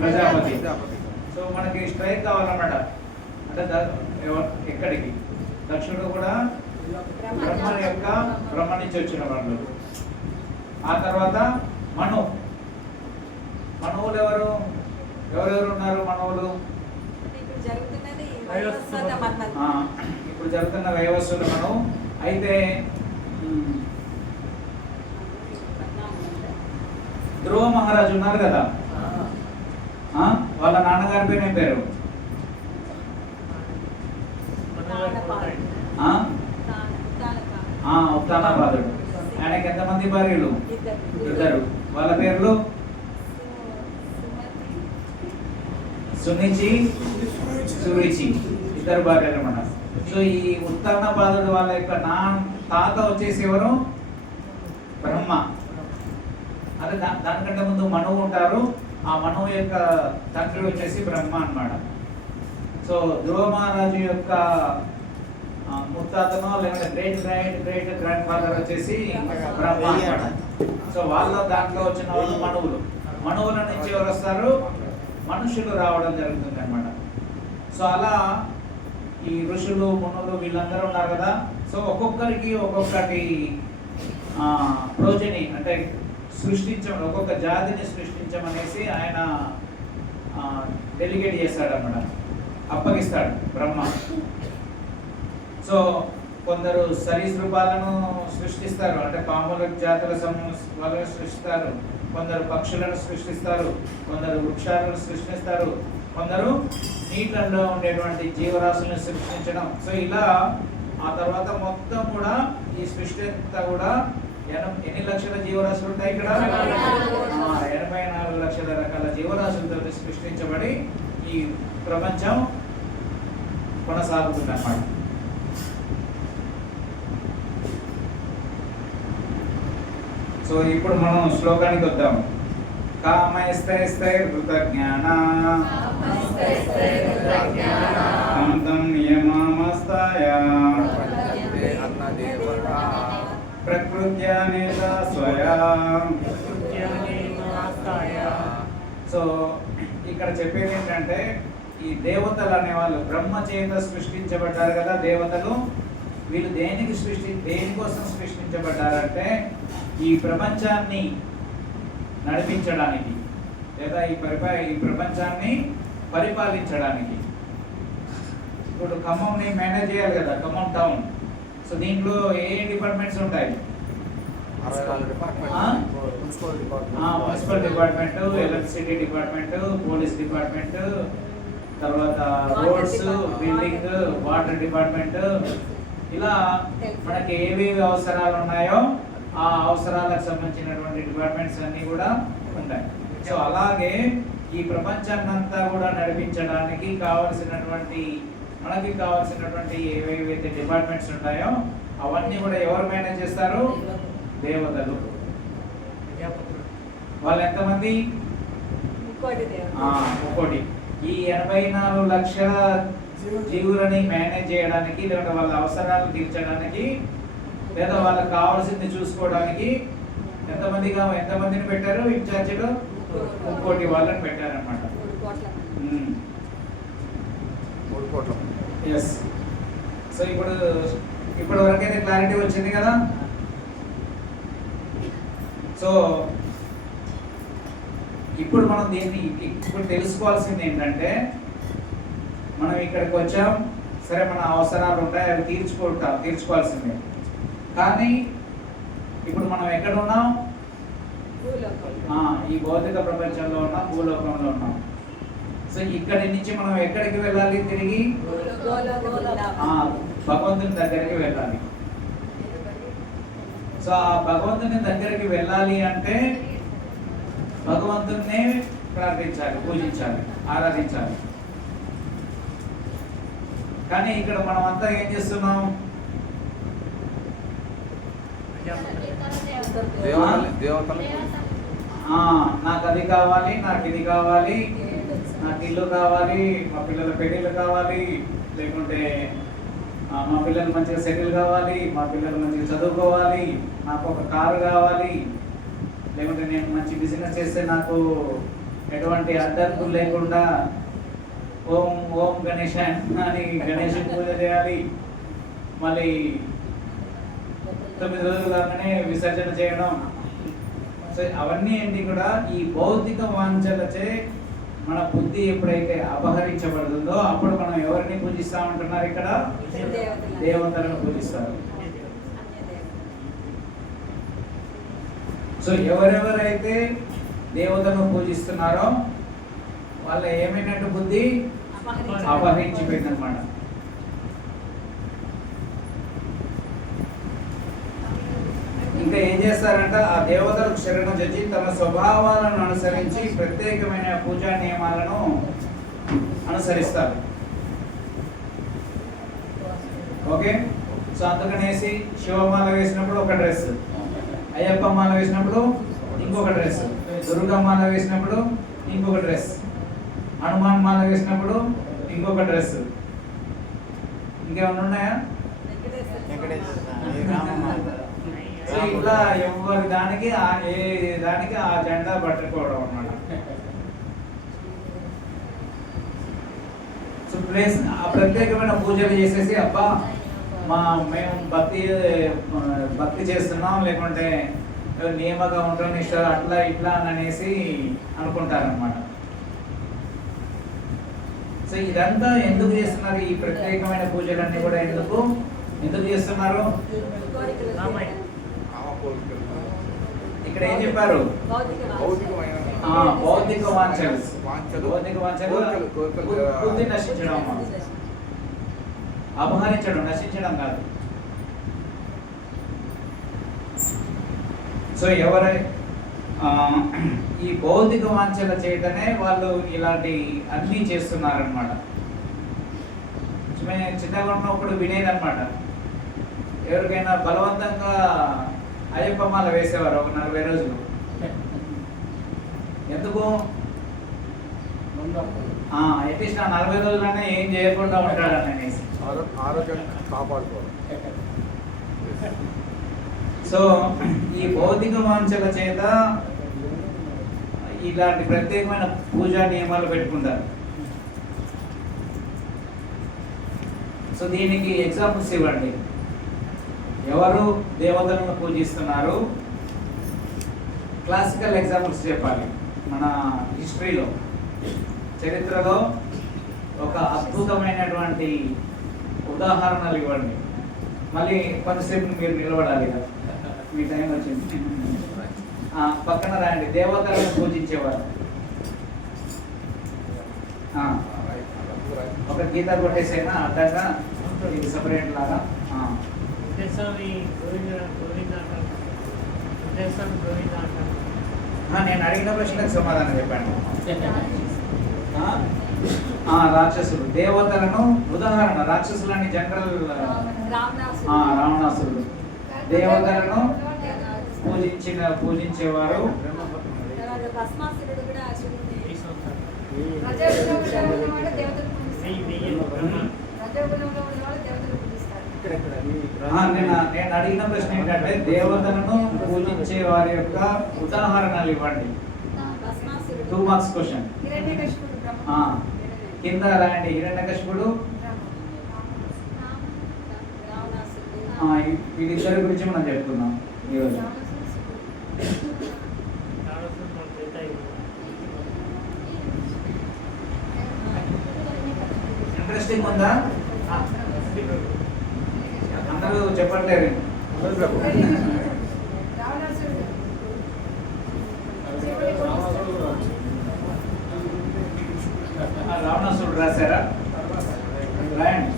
ప్రజాపతి. సో మనకి స్ట్రైక్ కావాలన్నమాట. అంటే ఎక్కడికి? దక్షుడు కూడా బ్రహ్మ నుంచి వచ్చిన వాళ్ళు. ఆ తర్వాత మనువులు ఎవరెవరు ఉన్నారు? మనువులు ఇప్పుడు జరుగుతున్న వైవస్వత మనువు. అయితే ధ్రువ మహారాజు ఉన్నారు కదా, వాళ్ళ నాన్నగారి పేరు ఏం పేరు? ఉత్తానపాదుడు. ఆయనకి ఎంతమంది భార్యలు? 2. వాళ్ళ పేర్లు? సునిచి, సురుచి. 2 భార్యలు అన్నమాట. సో ఈ ఉత్తానపాదుడు వాళ్ళ యొక్క తాత వచ్చేసి ఎవరు? బ్రహ్మ. అదే దానికంటే ముందు మనువు ఉంటారు. ఆ మనువు యొక్క తండ్రి వచ్చేసి బ్రహ్మ అన్నమాట. సో ధ్రువ మహారాజు యొక్క ముత్తాతను లేదంటే గ్రేట్ గ్రాండ్ ఫాదర్ వచ్చేసి బ్రహ్మ అన్నమాట. సో వాళ్ళ దాంట్లో వచ్చిన వాళ్ళు మనువులు. మనువుల నుంచి ఎవరు వస్తారు? మనుషులు రావడం జరుగుతుంది అన్నమాట. సో అలా ఈ ఋషులు మునులు వీళ్ళందరూ ఉన్నారు కదా. సో ఒక్కొక్కరికి ఒక్కొక్కటి ప్రోజని అంటే ఒక్కొక్క జాతిని సృష్టించమనేసి ఆయన డెలిగేట్ చేస్తాడు అన్నమాట, అప్పగిస్తాడు బ్రహ్మ. సో కొందరు సరీసృపాలను సృష్టిస్తారు, అంటే పాముల జాతుల వాళ్ళని సృష్టిస్తారు, కొందరు పక్షులను సృష్టిస్తారు, కొందరు వృక్షాలను సృష్టిస్తారు, కొందరు నీళ్ళల్లో ఉండేటువంటి జీవరాశులను సృష్టించడం. సో ఇలా ఆ తర్వాత మొత్తం కూడా ఈ సృష్టి అంతా కూడా ఎన్ని లక్షల జీవరాశులు ఉంటాయి ఇక్కడ? 84 లక్షల రకాల జీవరాశులతో సృష్టించబడి ఈ ప్రపంచం కొనసాగుతుంది అన్నమాట. సో ఇప్పుడు మనం శ్లోకానికి వద్దాం. కామైస్తైస్తైర్హృతజ్ఞాన అంతం నియమామస్తాయ ప్రకృత్యానేత స్వయా. సో ఇక్కడ చెప్పేది ఏంటంటే ఈ దేవతలు అనేవాళ్ళు బ్రహ్మ చేత సృష్టించబడ్డారు కదా. దేవతలు వీళ్ళు దేనికోసం సృష్టించబడ్డారంటే ఈ ప్రపంచాన్ని నడిపించడానికి లేదా ఈ ప్రపంచాన్ని పరిపాలించడానికి. ఇప్పుడు ఖమ్మంని మేనేజ్ చేయాలి కదా, ఖమ్మం టౌన్. సో దీంట్లో ఏ డిపార్ట్మెంట్స్ ఉంటాయి? Municipal department, electricity department, police department, తర్వాత రోడ్స్, బిల్డింగ్, వాటర్ డిపార్ట్మెంట్. ఇలా మనకి ఏవేవి అవసరాలు ఉన్నాయో ఆ అవసరాలకు సంబంధించినటువంటి డిపార్ట్మెంట్స్ అన్నీ కూడా ఉంటాయి. సో అలాగే ఈ ప్రపంచాన్ని అంతా కూడా నడిపించడానికి మనకి కావాల్సినటువంటి ఏవేవైతే డిపార్ట్మెంట్స్ ఉంటాయో అవన్నీ కూడా ఎవరు మేనేజ్ చేస్తారు? దేవతలు. వాళ్ళు ఎంతమంది? ఒక్కోటి. ఈ 84 లక్షల జీవులని మేనేజ్ చేయడానికి లేదా వాళ్ళ అవసరాలు తీర్చడానికి లేదా వాళ్ళకి కావాల్సింది చూసుకోవడానికి ఎంతమందిని పెట్టారు? ఇన్ఛార్జీలు 3 కోటి వాళ్ళని పెట్టారన్నమాట. 3 కోట్ల. ఎస్. సో ఇప్పుడు వరకైతే క్లారిటీ వచ్చింది కదా. సో ఇప్పుడు మనం ఇప్పుడు తెలుసుకోవాల్సింది ఏంటంటే మనం ఇక్కడికి వచ్చాం, సరే మన అవసరాలు ఉంటాయి, అవి తీర్చుకోవాల్సిందే. కానీ ఇప్పుడు మనం ఎక్కడ ఉన్నాం? ఈ భౌతిక ప్రపంచంలో ఉన్నాం, భూలోకంలో ఉన్నాం. సో ఇక్కడి నుంచి మనం ఎక్కడికి వెళ్ళాలి? తిరిగి భగవంతుని దగ్గరికి వెళ్ళాలి. సో ఆ భగవంతుని దగ్గరికి వెళ్ళాలి అంటే భగవంతున్నే ప్రార్థించాలి, పూజించాలి, ఆరాధించాలి. కానీ ఇక్కడ మనం అంతా ఏం చేస్తున్నాం? నాకు అది కావాలి, నాకు ఇది కావాలి, నాకు ఇల్లు కావాలి, మా పిల్లల పెళ్ళిళ్ళు కావాలి, లేకుంటే మా పిల్లలు మంచిగా సెటిల్ కావాలి, మా పిల్లలు మంచిగా చదువుకోవాలి, నాకు ఒక కారు కావాలి, లేకుంటే నేను మంచి బిజినెస్ చేస్తే నాకు ఎటువంటి అడ్డంకులు లేకుండా ఓం ఓం గణేష్ అని గణేష్ పూజ చేయాలి, మళ్ళీ 9 రోజులు కాగానే విసర్జన చేయడం. సో అవన్నీ ఏంటి కూడా ఈ భౌతిక వాంఛలచే మన బుద్ధి ఎప్పుడైతే అపహరించబడుతుందో అప్పుడు మనం ఎవరిని పూజిస్తామంటున్నారు? ఇక్కడ దేవతలను పూజిస్తారు. సో ఎవరెవరైతే దేవతలను పూజిస్తున్నారో వాళ్ళ ఏమైనట్టు బుద్ధి అపహరించిపోయిందన్నమాట. ఇంకా ఏం చేస్తారంట? ఆ దేవతలకు శరణు జడ్జి తమ స్వభావాలను అనుసరించి ప్రత్యేకమైన పూజా నియమాలను అనుసరిస్తారు. ఓకే. సో అందుకనేసి శివమాల వేసినప్పుడు ఒక డ్రెస్, అయ్యప్ప మాల వేసినప్పుడు ఇంకొక డ్రెస్, దుర్గా మాల వేసినప్పుడు ఇంకొక డ్రెస్, హనుమాన్ మాల వేసినప్పుడు ఇంకొక డ్రెస్. ఇంకేమన్నా ఉన్నాయా? సో ఇట్లా ఎవరి దానికి ఏ దానికి ఆ జెండా పట్టుకోవడం అన్నమాట. సో ప్లేస్ ఆ ప్రత్యేకమైన పూజలు చేసేసి అబ్బా మేము భక్తి చేస్తున్నాం, లేకుంటే నియమగా ఉంటాం నిష్ట అట్లా ఇట్లా అని అనేసి అనుకుంటారనమాట. సో ఇదంతా ఎందుకు చేస్తున్నారు? ఈ ప్రత్యేకమైన పూజలన్నీ కూడా ఎందుకు చేస్తున్నారు? రామాయణ ఇక్కడ ఏం చెప్పారు? భౌతికమైన భౌతిక వాంఛలు, వాంఛలు, భౌతిక వాంఛలు కోరికలు, బుద్ధి నశించడం, అపహరించడం, నశించడం కాదు. సో ఈ భౌతిక వాంఛల చేతనే వాళ్ళు ఇలాంటి అన్నీ చేస్తున్నారనమాట. మేము చిన్నగా ఉన్నప్పుడు వినేదన్నమాట, ఎవరికైనా బలవంతంగా అయ్యప్ప మాల వేసేవారు ఒక 40 రోజులు. ఎందుకు? అట్లీస్ట్ ఆ 40 రోజులనే ఏం చేయకుండా ఉంటాడని అనేసి. ఆరోగ్యం కాపాడుకోవాలి. సో ఈ భౌతిక వాంఛల చేత ఇలాంటి ప్రత్యేకమైన పూజా నియమాలు పెట్టుకుంటారు. సో దీనికి ఎగ్జాంపుల్స్ ఇవ్వండి. ఎవరు దేవతలను పూజిస్తున్నారు? క్లాసికల్ ఎగ్జాంపుల్స్ చెప్పాలి. మన హిస్టరీలో, చరిత్రలో ఒక అద్భుతమైనటువంటి ఉదాహరణలు ఇవ్వండి. మళ్ళీ కొంతసేపు మీరు నిలబడాలి కదా, మీ టైం వచ్చింది. పక్కన రాయండి. దేవతలను పూజించేవారు. ఒక గీత కొట్టేసైనా అడ్డంగా ఇది సపరేట్ లాగా. నేను అడిగిన ప్రశ్నకు సమాధానం చెప్పండి. రాక్షసులు, దేవతలను ఉదాహరణ. రాక్షసులని జనరల్ రావణాసురుడు. దేవతలను పూజించేవారు. నేను అడిగిన ప్రశ్న ఏంటంటే దేవతలను పూజించే వారి యొక్క ఉదాహరణలు ఇవ్వండి. 2 మార్క్స్ క్వశ్చన్. కింద రాయండి. హిరణ్యకశిపుడు, వీళ్ళిద్దరి గురించి మనం చెప్తున్నాం ఈరోజు. ఇంట్రెస్టింగ్ ఉందా? అందరూ చెప్పట్లేదు. రావణాసురుడు రాశారా? రాయండి.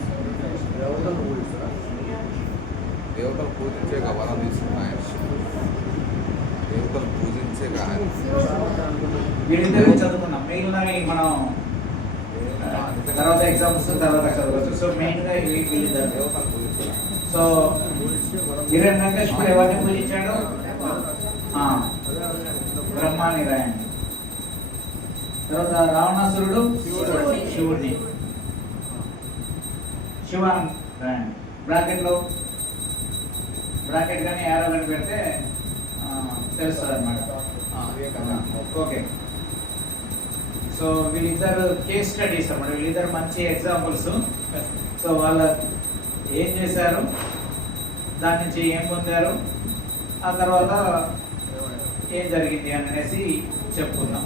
దేవతలు పూజించే వరం తీసుకున్నాయి. దేవతలు పూజించే వీళ్ళిద్దరు చదువుకున్నాం. మిగిలినవి మనం తర్వాత ఎగ్జామ్స్ తర్వాత చదవచ్చు. సో మెయిన్గా వీళ్ళిద్దరు దేవతలు పూజించారు. సో హిరణ్యకశిపుడు ఎవరిని పూజించాడు? బ్రహ్మాని రాయండి. తర్వాత రావణాసురుడు శివుడిని. శివాన్ రాయండి. బ్రాకెట్ కానీ యారో కానీ పెడితే తెలుస్తుంది అనమాట. ఓకే. సో వీళ్ళిద్దరు కేస్ స్టడీస్ అన్నమాట. వీళ్ళిద్దరు మంచి ఎగ్జాంపుల్స్. సో వాళ్ళ ఏం చేశారు, దాని నుంచి ఏం పొందారు, ఆ తర్వాత ఏం జరిగింది అనేసి చెప్పుకుందాం.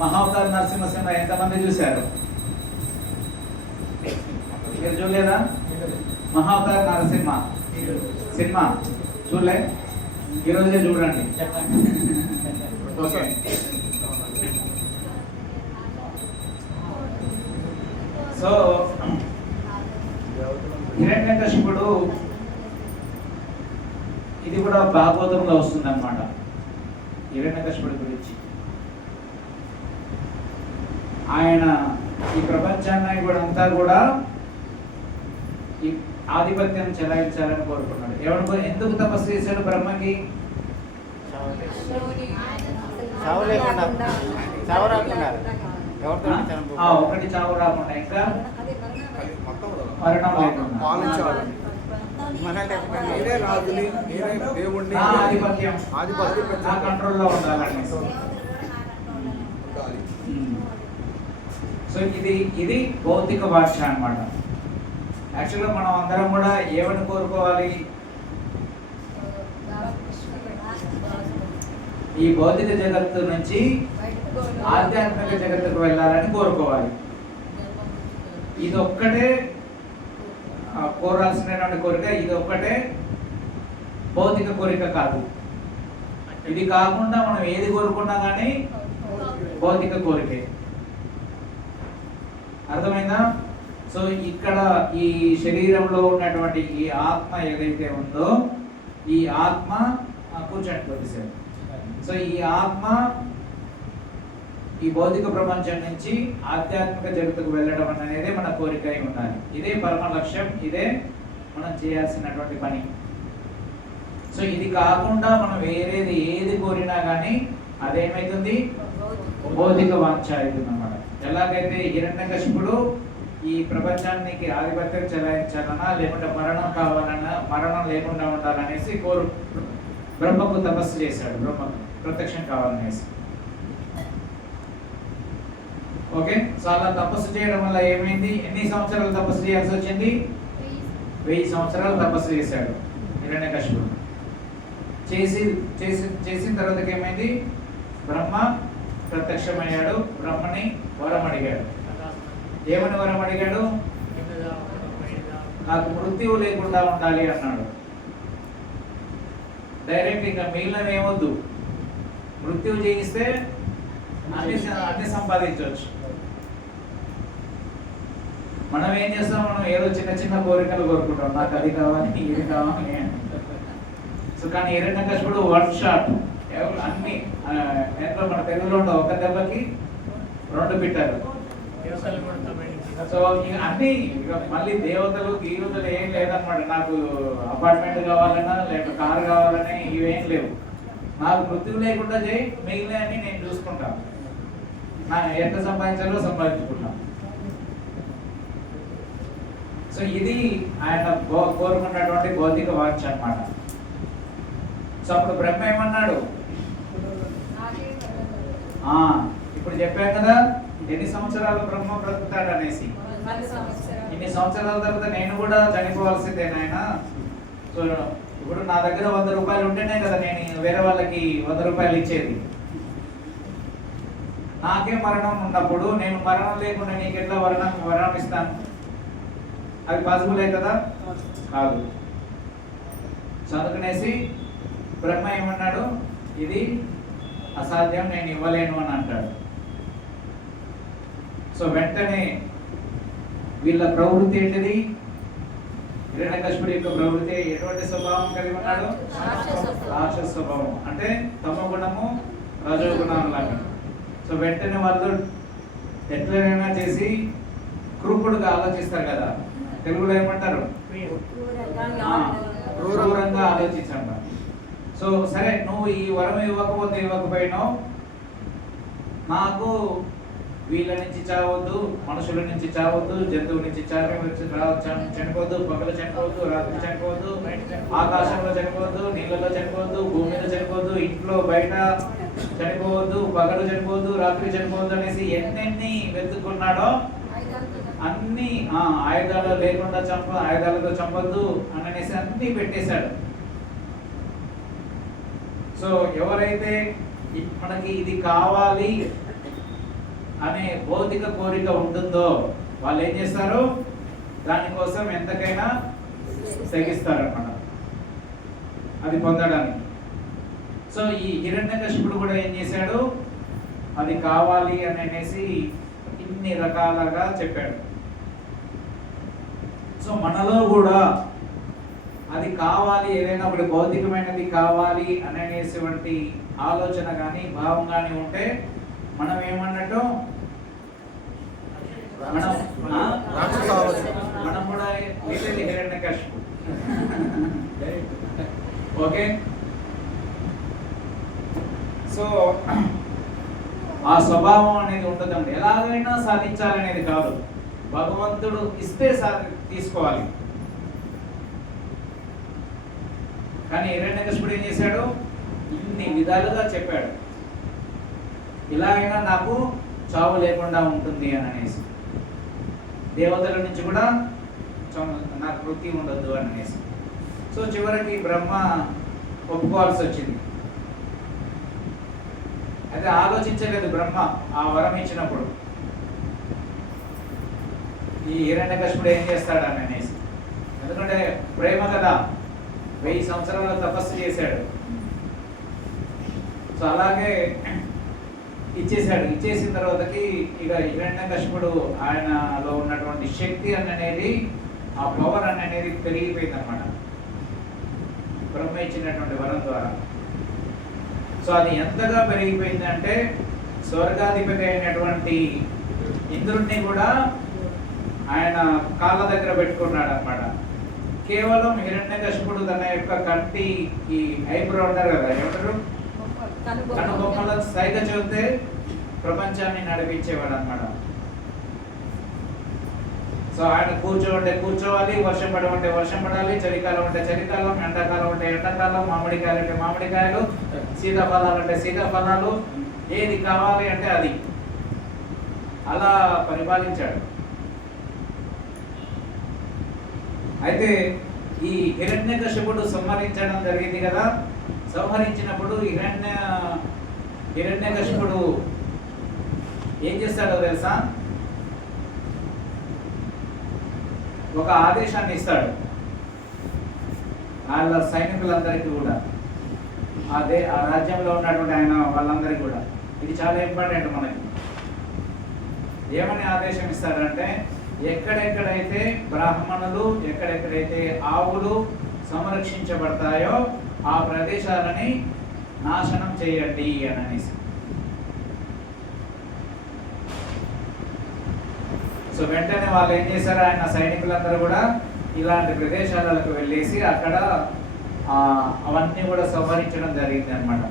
మహావతార్ నరసింహ ఎంతమంది చూశారు? మీరు చూడలేదా? మహావతార్ నరసింహ సినిమా చూడలే? ఈరోజే చూడండి. ఓకే. సో హిరణ్యకశిపుడు, ఇది కూడా భాగవతంలో వస్తుంది అన్నమాట. హిరణ్యకశిపుడి గురించి ఆయన ఈ ప్రపంచాన్ని కూడా అంతా కూడా ఈ ఆధిపత్యం చెలాయించాలని కోరుకున్నాడు. ఎందుకు తపస్సు చేశాడు బ్రహ్మకి? ఒకటి చావు రాకుండా, ఇంకా మరణం లేకుండా. నేనే రాజుని, నేనే దేవుణ్ణి, నా ఆధిపత్యం ఆధిపత్యం నా కంట్రోల్లో ఉండాలని. ఉండాలి. సో ఇది భౌతిక భాష అన్నమాట. యాక్చువల్గా మనం అందరం కూడా ఏమని కోరుకోవాలి? ఈ భౌతిక జగత్తు నుంచి ఆధ్యాత్మిక జగత్తుకు వెళ్ళాలని కోరుకోవాలి. ఇది ఒక్కటే కోరాల్సినటువంటి కోరిక, ఇది ఒక్కటే భౌతిక కోరిక కాదు. ఇది కాకుండా మనం ఏది కోరుకున్నా కానీ భౌతిక కోరికే. అర్థమైందా? సో ఇక్కడ ఈ శరీరంలో ఉన్నటువంటి ఈ ఆత్మ ఏదైతే ఉందో, ఈ ఆత్మ కూర్చోండి కొద్దిసేపు. సో ఈ ఆత్మ ఈ భౌతిక ప్రపంచం నుంచి ఆధ్యాత్మిక జగత్తుకు వెళ్ళడం అనేది మన కోరిక అయి ఉండాలి. ఇదే పరమ లక్ష్యం, ఇదే మనం చేయాల్సినటువంటి పని. సో ఇది కాకుండా మనం వేరేది ఏది కోరినా కానీ అదేమైతుంది? భౌతిక వాంఛ అవుతుంది అన్నమాట. ఎలాగైతే హిరణ్యకశిపుడు ఈ ప్రపంచానికి ఆధిపత్యం చెలాయించాలన్నా, లేకుంటే మరణం కావాలన్నా, మరణం లేకుండా ఉండాలనేసి బ్రహ్మకు తపస్సు చేశాడు. బ్రహ్మకు ప్రత్యక్షం కావాలనేసి. ఓకే, సో అలా తపస్సు చేయడం వల్ల ఏమైంది? ఎన్ని సంవత్సరాలు తపస్సు చేయాల్సి వచ్చింది? 1000 సంవత్సరాలు తపస్సు చేశాడు హిరణ్యకశిపుడు. చేసిన తర్వాత ఏమైంది? బ్రహ్మ ప్రత్యక్షమయ్యాడు. బ్రహ్మని వరం అడిగాడు. ఏమని వరం అడిగాడు? నాకు మృత్యువు లేకుండా ఉండాలి అన్నాడు. డైరెక్ట్ ఇంకా మిగిలిన ఏమొద్దు, మృత్యువు చేయిస్తే అన్ని సంపాదించవచ్చు. మనం ఏం చేస్తాం? మనం ఏదో చిన్న చిన్న కోరికలు కోరుకుంటాం, నాకు అది కావాలి, ఇది కావాలి. సో కానీ హిరణ్యకశిపుడు వన్ షాట్ అన్ని ఎంతో మన తెలుగులో ఉండవు, ఒక దెబ్బకి 2 పిట్టారు. సో అన్ని మళ్ళీ దేవతలు గీవతలు ఏం లేదనమాట. నాకు అపార్ట్మెంట్ కావాలన్నా లేక కారు కావాలని ఇవేం లేవు. నాకు మృత్యువు లేకుండా చేయి, మిగిలినవన్నీ నేను చూసుకుంటాను. నా ఎంత సంపాదించాలో సంపాదించుకుంటాను. సో ఇది ఆయన కోరుకున్నటువంటి భౌతిక వాంఛ అన్నమాట. సో అప్పుడు బ్రహ్మ ఏమన్నాడు? ఇప్పుడు చెప్పాను కదా ఎన్ని సంవత్సరాలు బ్రహ్మ బ్రతుకుతాడు అనేసి. ఇన్ని సంవత్సరాల తర్వాత నేను కూడా చనిపోవాల్సిందే నాయన. సో ఇప్పుడు నా దగ్గర 100 రూపాయలు ఉంటేనే కదా నేను వేరే వాళ్ళకి 100 రూపాయలు ఇచ్చేది. నాకే మరణం ఉన్నప్పుడు నేను మరణం లేకుండా నీకు ఎట్లా వరణం ఇస్తాను? అది పాసిబుల్ అవుతుందా? కాదు. సో అందుకనేసి బ్రహ్మ ఏమన్నాడు? ఇది అసాధ్యం, నేను ఇవ్వలేను అని అంటాడు. సో వెంటనే వీళ్ళ ప్రవృత్తి ఏంటిది? హిరణ్యకశిపుడి యొక్క ప్రవృత్తి ఎటువంటి స్వభావం కలిగి ఉన్నాడు? రాక్షస స్వభావం, అంటే తమ గుణము రజో గుణం లాగా. సో వెంటనే వాళ్ళు ఎట్లైనా చేసి క్రూపుడుగా ఆలోచిస్తారు కదా, తెలుగులో ఏమంటారు? క్రూరంగా ఆలోచించాం. సో సరే, నువ్వు ఈ వరం ఇవ్వకపోయినావు, నాకు వీళ్ళ నుంచి చావద్దు, మనుషుల నుంచి చావద్దు, జంతువు నుంచి చనిపోవద్దు, పగలు చనిపోవద్దు, రాత్రి చనిపోవద్దు, ఆకాశంలో చనిపోవద్దు, నీళ్ళలో చనిపోవద్దు, భూమి మీద చనిపోవద్దు, ఇంట్లో బయట చనిపోవద్దు, పగలు చనిపోవద్దు, రాత్రి చనిపోవద్దు అనేసి ఎన్నెన్ని వెతుక్కున్నాడో అన్ని ఆయుధాలు లేకుండా ఆయుధాలతో చంపొద్దు అని అనేసి అన్ని పెట్టేశాడు. సో ఎవరైతే మనకి ఇది కావాలి అనే భౌతిక కోరిక ఉంటుందో వాళ్ళు ఏం చేస్తారు? దానికోసం ఎంతకైనా తెగిస్తారన్నమాట అది పొందడానికి. సో ఈ హిరణ్యకశిపుడు కూడా ఏం చేశాడు? అది కావాలి అని అనేసి ఇన్ని రకాలుగా చెప్పాడు. సో మనలో కూడా అది కావాలి, ఏదైనా ఒకటి భౌతికమైనది కావాలి అనేటువంటి ఆలోచన కానీ భావం కానీ ఉంటే మనం ఏమన్నట్టు? మనం కూడా లిటిల్ హిరణ్యకశిపుడు. ఓకే, సో ఆ స్వభావం అనేది ఉంటుందండి. ఎలాగైనా సాధించాలనేది కాదు, భగవంతుడు ఇస్తే తీసుకోవాలి. కానీ హిరణ్యకశిపుడు ఏం చేశాడు? ఇన్ని విధాలుగా చెప్పాడు, ఇలాగైనా నాకు చావు లేకుండా ఉంటుంది అని అనేసి, దేవతల నుంచి కూడా నాకు మృత్యు ఉండొద్దు అని అనేసి. సో చివరికి బ్రహ్మ ఒప్పుకోవాల్సి వచ్చింది. అయితే ఆలోచించలేదు బ్రహ్మ ఆ వరం ఇచ్చినప్పుడు, ఈ హిరణ్యకశిపుడు ఏం చేస్తాడని అనేసి. ఎందుకంటే ప్రేమ కదా, 1000 సంవత్సరాల తపస్సు చేశాడు. సో అలాగే ఇచ్చేసాడు. ఇచ్చేసిన తర్వాతకి ఇక హిరణ్యకశిపుడు ఆయనలో ఉన్నటువంటి శక్తి అనేది, ఆ పవర్ అనేది పెరిగిపోయింది అనమాట బ్రహ్మ ఇచ్చినటువంటి వరం ద్వారా. సో అది ఎంతగా పెరిగిపోయింది అంటే స్వర్గాధిపతి అయినటువంటి ఇంద్రుడిని కూడా ఆయన కాళ్ళ దగ్గర పెట్టుకున్నాడు అనమాట. కేవలం హిరణ్యకశిపుడు తన యొక్క కంటి ఈ ఐబ్రో ఉంటారు కదా, ఏమంటారు, కనుబొమ్మల సైగ చూస్తే ప్రపంచాన్ని నడిపించేవాడు అనమాట. సో ఆయన కూర్చోంటే కూర్చోవాలి, వర్షం పడమంటే వర్షం పడాలి, చలికాలం అంటే చలికాలం, ఎండాకాలం అంటే ఎండాకాలం, మామిడికాయలు అంటే మామిడికాయలు, సీతాఫలాలు అంటే సీతాఫలాలు, ఏది కావాలి అంటే అది, అలా పరిపాలించాడు. అయితే ఈ హిరణ్యకశిపుడు సంహరించడం జరిగింది కదా. సంహరించినప్పుడు హిరణ్యకశిపుడు ఏం చేస్తాడో తెలుసా? ఒక ఆదేశాన్ని ఇస్తాడు వాళ్ళ సైనికులందరికీ కూడా, ఆ రాజ్యంలో ఉన్నటువంటి ఆయన వాళ్ళందరికీ కూడా. ఇది చాలా ఇంపార్టెంట్ మనకి. ఏమని ఆదేశం ఇస్తాడంటే, ఎక్కడెక్కడైతే బ్రాహ్మణులు, ఎక్కడెక్కడైతే ఆవులు సంరక్షించబడతాయో ఆ ప్రదేశాలని నాశనం చేయండి అని అనేసి. సో వెంటనే వాళ్ళు ఏం చేశారు, ఆయన సైనికులందరూ కూడా ఇలాంటి ప్రదేశాలకు వెళ్ళేసి అక్కడ అవన్నీ కూడా సంహరించడం జరిగింది అనమాట.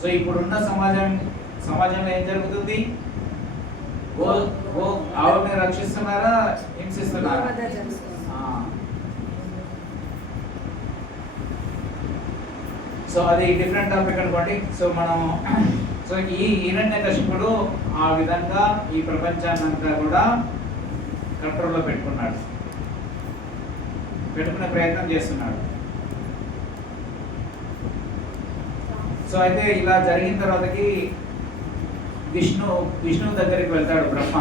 సో ఇప్పుడున్న సమాజంలో ఏం జరుగుతుంది? ఆవుని రక్షిస్తున్నారా, హింసిస్తున్నారా? సో అది డిఫరెంట్ టాపిక్ అనుకోండి. సో ఈ హిరణ్యకశిపుడు ఆ విధంగా ఈ ప్రపంచాన్ని అంతా కూడా కంట్రోల్లో పెట్టుకునే ప్రయత్నం చేస్తున్నాడు. సో అయితే ఇలా జరిగిన తర్వాతకి విష్ణు దగ్గరికి వెళ్తాడు బ్రహ్మ.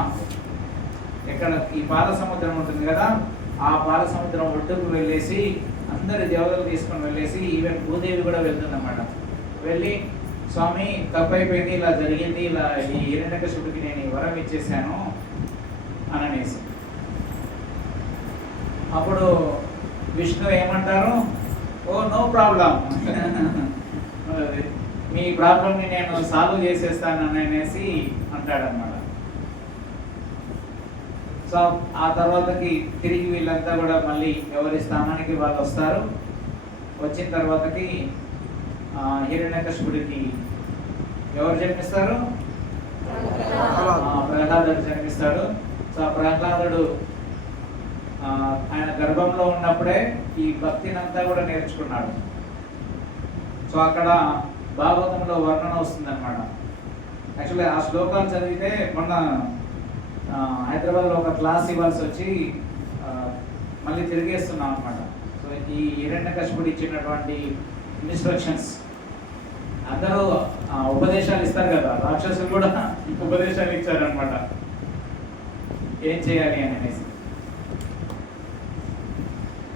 ఎక్కడ ఈ పాల సముద్రం ఉంటుంది కదా, ఆ పాల సముద్రం ఒడ్డుకు వెళ్ళేసి అందరి దేవతలు తీసుకొని వెళ్ళేసి, ఈవెన్ భూదేవి కూడా వెళ్తుందన్నమాట. వెళ్ళి, స్వామి తప్పు అయిపోయింది, ఇలా జరిగింది, ఇలా ఈ హిరణ్యకశిపుడికి నేను వరం ఇచ్చేసాను అని అనేసి. అప్పుడు విష్ణు ఏమంటారు, ఓ నో ప్రాబ్లం, మీ ప్రాబ్లంని నేను సాల్వ్ చేసేస్తాను అనేసి అంటాడనమాట. సో ఆ తర్వాతకి తిరిగి వీళ్ళంతా కూడా మళ్ళీ ఎవరి స్థానానికి వాళ్ళు వస్తారు. వచ్చిన తర్వాతకి హిరణ్యకశిపుడికి ఎవరు జన్మిస్తారు? ప్రహ్లాదుడు జన్మిస్తాడు. సో ఆ ప్రహ్లాదుడు ఆయన గర్భంలో ఉన్నప్పుడే ఈ భక్తినంతా కూడా నేర్చుకున్నాడు. సో అక్కడ భాగవతంలో వర్ణన వస్తుందన్నమాట. యాక్చువల్లీ ఆ శ్లోకాలు చదివితే మొన్న హైదరాబాద్లో ఒక క్లాస్ ఇవ్వాల్సి వచ్చి మళ్ళీ తిరిగేస్తున్నాం అనమాట. సో ఈ హిరణ్యకశిపుడు ఇచ్చినటువంటి ఇన్స్ట్రక్షన్స్, అందరూ ఉపదేశాలు ఇస్తారు కదా, రాక్షసులు కూడా ఉపదేశాలు ఇచ్చారనమాట ఏం చేయాలి అని అనేసి.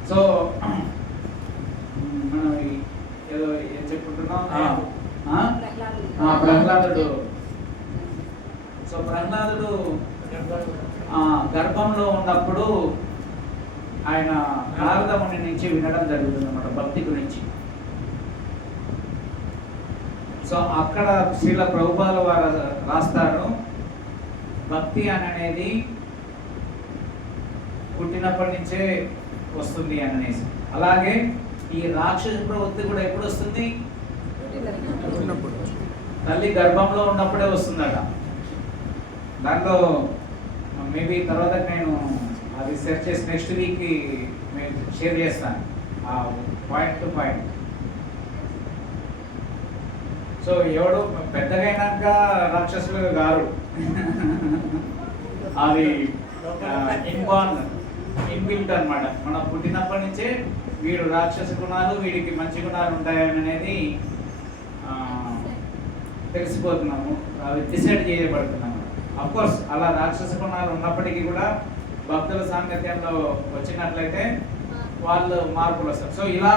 సో మనం ఏదో ఏం చెప్పుకుంటున్నాం, ప్రహ్లాదుడు. సో ప్రహ్లాదుడు గర్భంలో ఉన్నప్పుడు ఆయన నారద ముని నుంచి వినడం జరుగుతుంది అన్నమాట భక్తి గురించి. సో అక్కడ శ్రీల ప్రభుపాదుల వారు రాస్తారు, భక్తి అనేది పుట్టినప్పటి నుంచే వస్తుంది అనేసి. అలాగే ఈ రాక్షస ప్రవృత్తి కూడా ఎప్పుడు వస్తుంది? తల్లి గర్భంలో ఉన్నప్పుడే వస్తుందట. దాంట్లో మేబీ తర్వాత నేను అది సెర్చ్ చేసి నెక్స్ట్ వీక్ షేర్ చేస్తాను. Point to point. సో ఎవడు పెద్దగా అయినాక రాక్షసులు గారు అది ఇన్బార్న్ ఇన్బిల్ట్ అన్నమాట. మనం పుట్టినప్పటి నుంచే వీడు రాక్షస గుణాలు, వీడికి మంచి గుణాలు ఉంటాయని అనేది తెలిసిపోతున్నాము, అవి డిసైడ్ చేయబడుతున్నాము. అఫ్కోర్స్ అలా రాక్షస గుణాలు ఉన్నప్పటికీ కూడా భక్తుల సాంగత్యంలో వచ్చినట్లయితే వాళ్ళు మార్పులు వస్తారు. సో ఇలా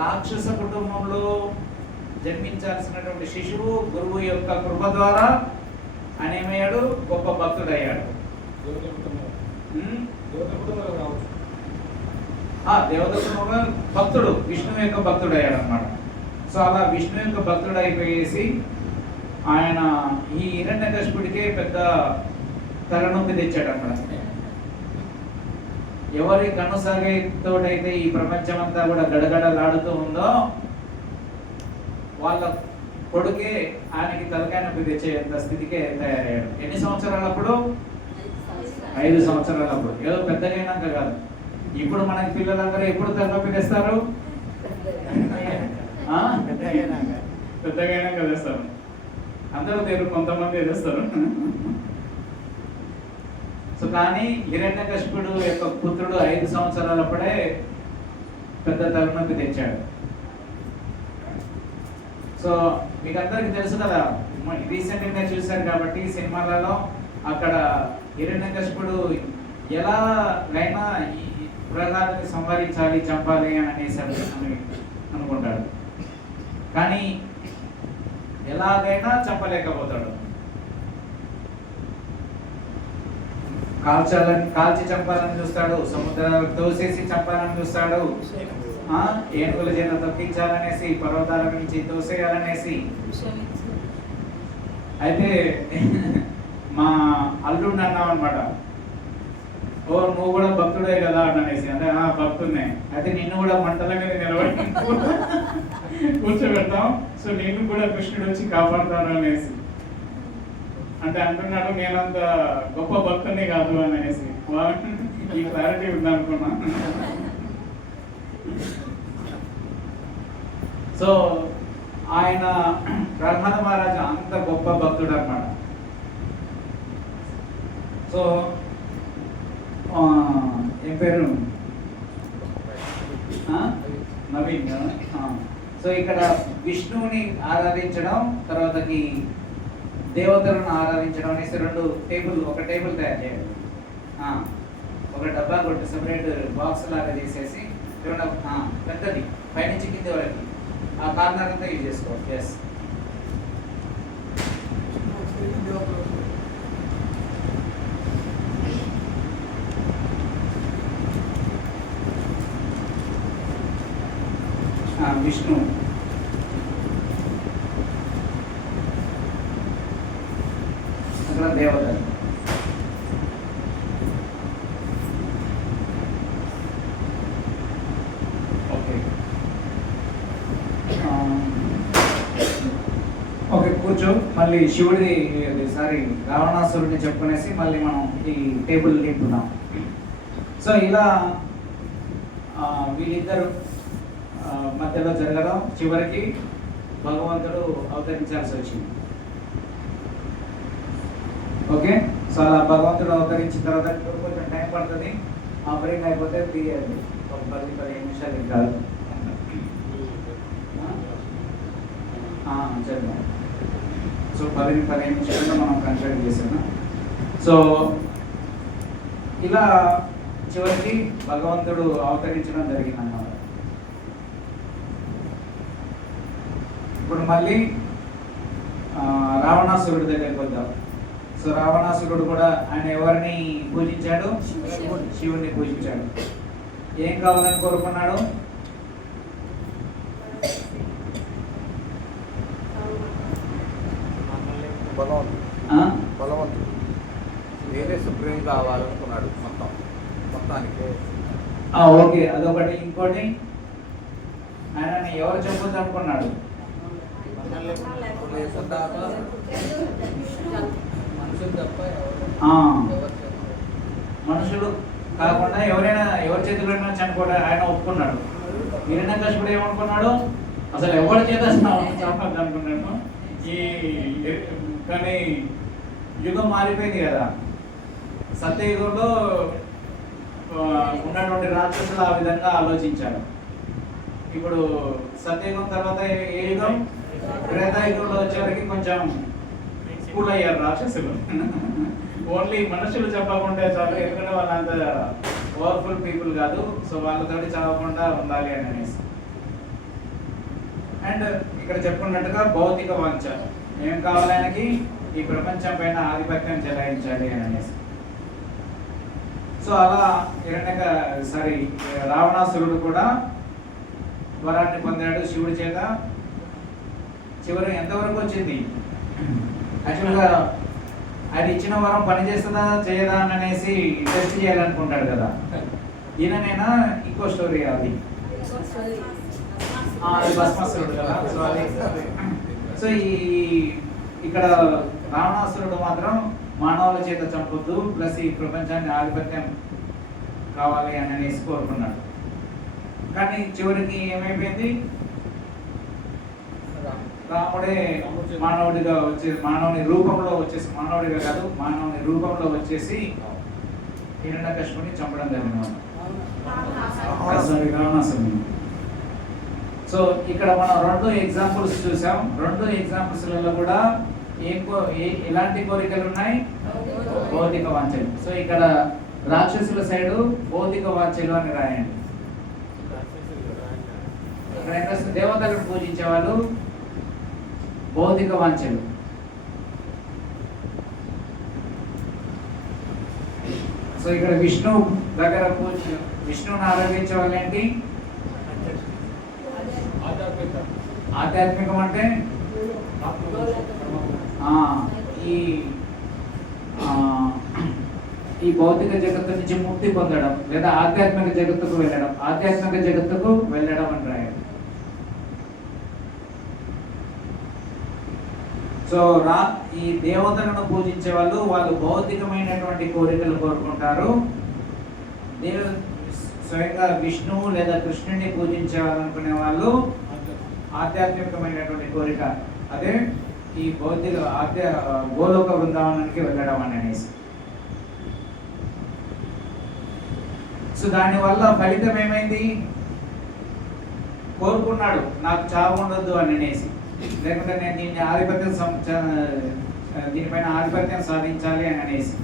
రాక్షస కుటుంబంలో జన్మించాల్సినటువంటి శిశువు గురువు యొక్క కృప ద్వారా ఆయన ఏమయ్యాడు? గొప్ప భక్తుడయ్యాడు. దేవత కుటుంబంలో భక్తుడు, విష్ణువు యొక్క భక్తుడు అయ్యాడు అనమాట. సో అలా విష్ణు యొక్క భక్తుడు అయిపోయేసి ఆయన ఈ హిరణ్యకశిపుడికే పెద్ద తలనొప్పి తెచ్చాడు అన్నమాట. ఎవరి కనుసాగేతోటైతే ఈ ప్రపంచం అంతా కూడా గడగడలాడుతూ ఉందో వాళ్ళ కొడుకే ఆయనకి తలకాయ నొప్పి తెచ్చేంత స్థితికే తయారయ్యాడు. ఎన్ని సంవత్సరాలప్పుడు? 5 సంవత్సరాలప్పుడు. ఏదో పెద్దగా అయినాక కాదు. ఇప్పుడు మనకి పిల్లలందరూ ఎప్పుడు తలనొప్పి తెస్తారు? పెద్దగా అయినాక తెస్తారు. అందరూ తెరు, కొంతమంది తెస్తారు. సో కానీ హిరణ్యకశిపుడు యొక్క పుత్రుడు 5 సంవత్సరాలప్పుడే పెద్ద తలనొప్పి తెచ్చాడు. సో మీకు అందరికి తెలుసు కదా, రీసెంట్గా చూశారు కాబట్టి సినిమాలలో అక్కడ హిరణ్యకశిపుడు ఎలాగైనా ఈ ప్రహ్లాదుని సంహరించాలి, చంపాలి అనేసి అనుకుంటాడు. కానీ ఎలాగైనా చంపలేకపోతాడు. కాల్చి చంపాలని చూస్తాడు, సముద్రాలు తోసేసి చంపాలని చూస్తాడు, ఏనుగుల చేత తొక్కించాలనేసి, పర్వతాల నుంచి తోసేయాలనేసి. అయితే మా అల్లుడిని అన్నాం అనమాట, ఓ నువ్వు కూడా భక్తుడే కదా అనేసి. అంటే భక్తున్నే. అయితే నిన్ను కూడా మంటల మీద నిలబడి కూర్చోబెడతాం, సో నిన్ను కూడా కృష్ణుడు వచ్చి కాపాడుతాడు అనేసి. అంటే అంటున్నాడు నేనంత గొప్ప భక్తుని కాదు అనేసి. ఈ క్లారిటీ ఉందనుకున్నా. సో ఆయన ప్రహ్లాద మహారాజు అంత గొప్ప భక్తుడు అన్నమాట. సో ఏం పేరు? నవీన్. సో ఇక్కడ విష్ణువుని ఆరాధించడం, తర్వాతకి దేవతలను ఆరాధించడం అనేసి ఒక టేబుల్ తయారు చేయాలి. ఒక డబ్బా కొట్టి సెపరేట్ బాక్స్ లాగా చేసేసి పెద్దది పైనుంచి కింది వరకు ఆ కార్నర్ అంతా యూజ్ చేసుకోవాలి. ఎస్, విష్ణు. అక్కడ దేవతలు. ఓకే కూర్చో. మళ్ళీ శివుడి రావణాసురుడిని చెప్పుకునేసి మళ్ళీ మనం ఈ టేబుల్ నింపున్నాం. సో ఇలా వీళ్ళిద్దరు మధ్యలో జరగడం, చివరికి భగవంతుడు అవతరించాల్సి వచ్చింది. ఓకే, సో అలా భగవంతుడు అవతరించిన తర్వాత కొంచెం టైం పడుతుంది. ఆపరేట్ అయిపోతే తీయాలి, ఒక 10-15 నిమిషాలు కాదు. చేద్దాం. సో 10-15 నిమిషాల్లో మనం కన్స్ట్రక్ట్ చేసాము. సో ఇలా చివరికి భగవంతుడు అవతరించడం జరిగింది అన్నమాట. ఇప్పుడు మళ్ళీ రావణాసురుడి దగ్గరికి వద్దాం. సో రావణాసురుడు కూడా ఆయన ఎవరిని పూజించాడు? శివుడిని పూజించాడు. ఏం కావాలని కోరుకున్నాడు? బలవంతుడు నేనే సుప్రీం కావాలనుకున్నాడు మొత్తానికి. ఓకే, అదొకటి. ఇంకోటి ఆయన ఎవరు చెప్పొద్దు అనుకున్నాడు? మనుషులు కాకుండా ఎవరి చేతిలో చనిపోవడం ఆయన ఒప్పుకున్నాడు. హిరణ్యకశిపుడు ఏమనుకున్నాడు, అసలు ఎవరి చేత చంపద్దు అనుకున్నాను. కానీ యుగం మారిపోయింది కదా. సత్యయుగంలో ఉన్నటువంటి రాక్షసులు ఆ విధంగా ఆలోచించారు. ఇప్పుడు సత్యయుగం తర్వాత ఏ యుగం, త్రేతాయుగంలో వచ్చేసరికి కొంచెం కూల్ అయ్యారు రాక్షసులు. ఓన్లీ మనుషులు చెప్పకుండా చాలు, ఎందుకంటే వాళ్ళంత పవర్ఫుల్ పీపుల్ కాదు. సో వాళ్ళతోటి చదవకుండా ఉండాలి అని అనేసి. అండ్ ఇక్కడ చెప్పుకున్నట్టుగా భౌతిక వాంఛ, ఏం కావాలి ఆయనకి, ఈ ప్రపంచం పైన ఆధిపత్యం చెలాయించాలి అని అనేసి. సో అలా రావణాసురుడు కూడా వరాన్ని పొందాడు శివుడి చేత. చివరి ఎంతవరకు వచ్చింది, యాక్చువల్గా ఆయన ఇచ్చిన వరం పనిచేస్తుందా చేయదా అని అనేసి టెస్ట్ చేయాలనుకుంటాడు కదా. ఈయననైనా ఇంకో స్టోరీ అది భస్మాసురుడు కదా. సో అది సో ఇక్కడ రావణాసురుడు మాత్రం మానవుల చేత చంపొద్దు, ప్లస్ ఈ ప్రపంచాన్ని ఆధిపత్యం కావాలి అని అనేసి కోరుకున్నాడు. కానీ చివరికి ఏమైపోయింది, రాముడే మానవుడిగా వచ్చేసి, మానవుని రూపంలో వచ్చేసి, మానవుడిగా కాదు మానవుని రూపంలో వచ్చేసి హిరణ్యకశిపుని చంపడం జరిగింది రావణాసురుని. సో ఇక్కడ మనం 2 ఎగ్జాంపుల్స్ చూసాం. 2 ఎగ్జాంపుల్స్లలో కూడా ఎలాంటి కోరికలు ఉన్నాయి, భౌతిక వాంఛలు. సో ఇక్కడ రాక్షసుల సైడు భౌతిక వాంఛలు అని రాయండి. ఇక్కడ ఏంటంటే దేవతలను పూజించే వాళ్ళు భౌతిక వాంఛలు. సో ఇక్కడ విష్ణు దగ్గర విష్ణువుని ఆరాధించే వాళ్ళు ఏంటి, ఆధ్యాత్మికం అంటే ఈ భౌతిక జగత్తు నుంచి ముక్తి పొందడం, లేదా ఆధ్యాత్మిక జగత్తుకు వెళ్ళడం, ఆధ్యాత్మిక జగత్తుకు వెళ్ళడం అని రాయాలి. సో ఈ దేవతలను పూజించే వాళ్ళు భౌతికమైనటువంటి కోరికలు కోరుకుంటారు. స్వయంగా విష్ణువు లేదా కృష్ణుని పూజించే వాళ్ళు అనుకునే వాళ్ళు ఆధ్యాత్మికమైనటువంటి కోరిక, అదే ఈ భౌతిక గోలోక బృందావనానికి వెళ్ళడం అని అనేసి. సో దానివల్ల ఫలితం ఏమైంది, కోరుకున్నాడు నాకు చావు ఉండొద్దు అని అనేసి, లేకుంటే నేను దీనిపైన ఆధిపత్యం సాధించాలి అని అనేసి.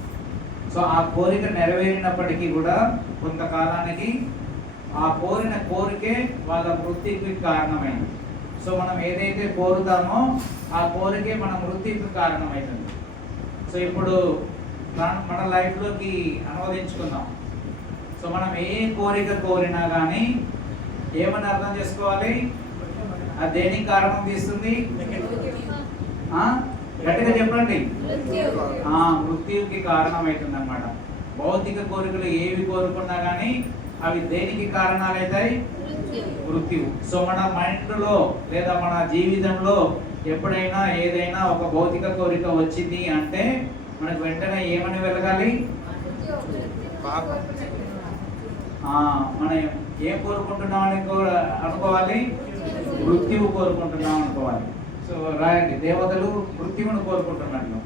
సో ఆ కోరిక నెరవేరినప్పటికీ కూడా కొంతకాలానికి ఆ కోరిన కోరికే వాళ్ళ మృత్యుకి కారణమైంది. సో మనం ఏదైతే కోరుతామో ఆ కోరికే మన మృత్యుకి కారణమవుతుంది. సో ఇప్పుడు మన లైఫ్లోకి అనువదించుకుందాం. సో మనం ఏ కోరిక కోరినా కానీ ఏమని అర్థం చేసుకోవాలి, అది దేనికి కారణం తీస్తుంది, గట్టిగా చెప్పండి, మృత్యుకి కారణం అవుతుంది అన్నమాట. భౌతిక కోరికలు ఏవి కోరుకున్నా కానీ అవి దేనికి కారణాలు అవుతాయి, మృత్యువు. సో మన మైండ్లో లేదా మన జీవితంలో ఎప్పుడైనా ఏదైనా ఒక భౌతిక కోరిక వచ్చింది అంటే మనకు వెంటనే ఏమని వెలగాలి, మనం ఏం కోరుకుంటున్నాం అని అనుకోవాలి, మృత్యువు కోరుకుంటున్నాం అనుకోవాలి. సో రాయండి, దేవతలు మృత్యువును కోరుకుంటున్నట్లు.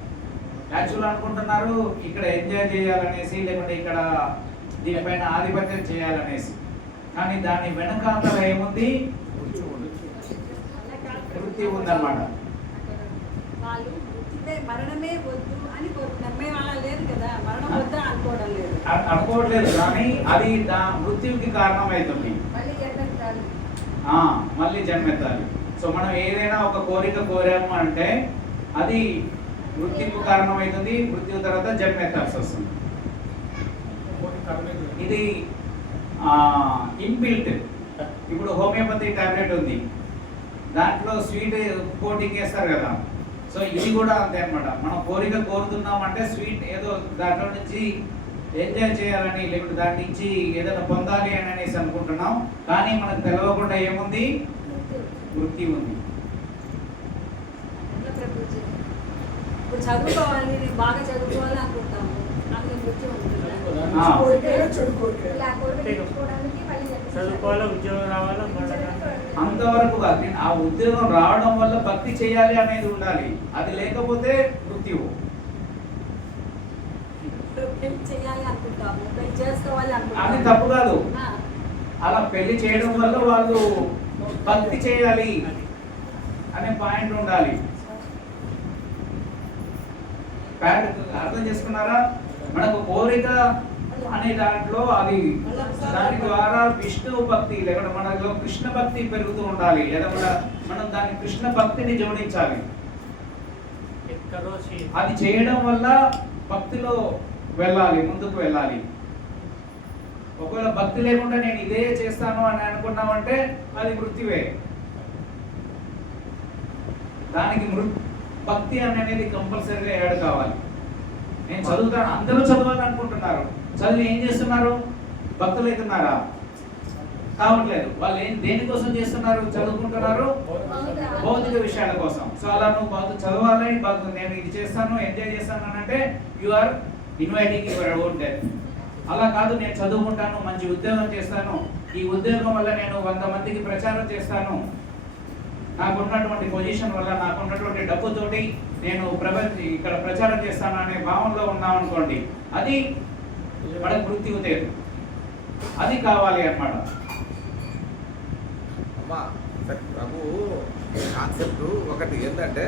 యాక్చువల్ అనుకుంటున్నారు ఇక్కడ ఎంజాయ్ చేయాలనేసి, లేకుంటే ఇక్కడ దీనిపైన ఆధిపత్యం చేయాలనేసి. కానీ దాని వెనకాతల ఏముంది, మృత్యు ఉందన్నమాట. మరణమే వద్దు అని కోరుకుంటాం. మేము అలా లేదు కదా, మరణం వద్దా అనుకోవట్లేదు, కానీ అది మృత్యువుకి కారణం అవుతుంది, మళ్ళీ జన్మెత్తాలి. సో మనం ఏదైనా ఒక కోరిక కోరాము అంటే అది మృత్యుకు కారణం అవుతుంది, మృత్యు తర్వాత జన్మెత్తాల్సి వస్తుంది. ఇది ఇన్బిల్ట్. ఇప్పుడు హోమియోపతి టాబ్లెట్ ఉంది, దాంట్లో స్వీట్ కోటింగ్ వేస్తారు కదా. సో ఇది కూడా అంతే అనమాట. మనం కోరిక కోరుతున్నామంటే స్వీట్ ఏదో దాంట్లో నుంచి ఎంజాయ్ చేయాలని, లేకుంటే దాని నుంచి ఏదైనా పొందాలి అని అనేసి అనుకుంటున్నాం. కానీ మనకు తెలియకుండా ఏముంది, మృత్యు ఉంది. ఇప్పుడు చదువుకోవాలి, బాగా చదువుకోవాలి అనుకుంటాము, అందులో మృత్యు ఉంటుంది. ఇలా కోరిక తెచ్చుకోవడానికి మళ్ళీ చదువుకోవాలా, ఉద్యోగం రావాలా, అంతవరకు కాదు. నేను ఆ ఉద్యోగం రావడం వల్ల భక్తి చేయాలి అనేది ఉండాలి. అది లేకపోతే మృత్యువు. పెళ్లి చేయాలి అనుకుంటాము, పెళ్లి చేసుకోవాలి అది అనుకుంటాము. తప్పు కాదు. ఆ, అలా పెళ్లి చేయడం వల్ల వాళ్ళు భక్తి చేయాలి అనే పాయింట్ ఉండాలి. అర్థం చేసుకున్నారా? మనకు కోరిక అనే దాంట్లో అది దాని ద్వారా విష్ణు భక్తి లేకపోతే మనలో కృష్ణ భక్తి పెరుగుతూ ఉండాలి, లేదా మనం దాని కృష్ణ భక్తిని జోడించాలి. అది చేయడం వల్ల భక్తిలో వెళ్ళాలి, ముందుకు వెళ్ళాలి. ఒకవేళ భక్తి లేకుండా నేను ఇదే చేస్తాను అని అనుకున్నామంటే అది మృత్యువే. దానికి భక్తి అనేది కంపల్సరీగా యాడ్ కావాలి. నేను చదువుతాను, అందరూ చదవాలనుకుంటున్నారు, చదివి ఏం చేస్తున్నారు? భక్తులు అవుతున్నారా? కావట్లేదు. వాళ్ళు దేనికోసం చేస్తున్నారు? చదువుకుంటున్నారు భౌతిక విషయాల కోసం. సో అలా నువ్వు చదవాలి, నేను ఇది చేస్తాను, ఎంజాయ్ చేస్తాను అని అంటే you are inviting your own death. అలా కాదు, నేను చదువుకుంటాను, మంచి ఉద్యోగం చేస్తాను, ఈ ఉద్యోగం వల్ల నేను 100 మందికి ప్రచారం చేస్తాను, నాకున్నటువంటి పొజిషన్ వల్ల, నాకున్నటువంటి డబ్బుతోటి నేను ఇక్కడ ప్రచారం చేస్తాను అనే భావంలో ఉన్నాం అనుకోండి, అది మనకు మృత్యువు లేదు. అది కావాలి అన్నమాట. అమ్మా ప్రభు కాన్సెప్ట్ ఒకటి ఏంటంటే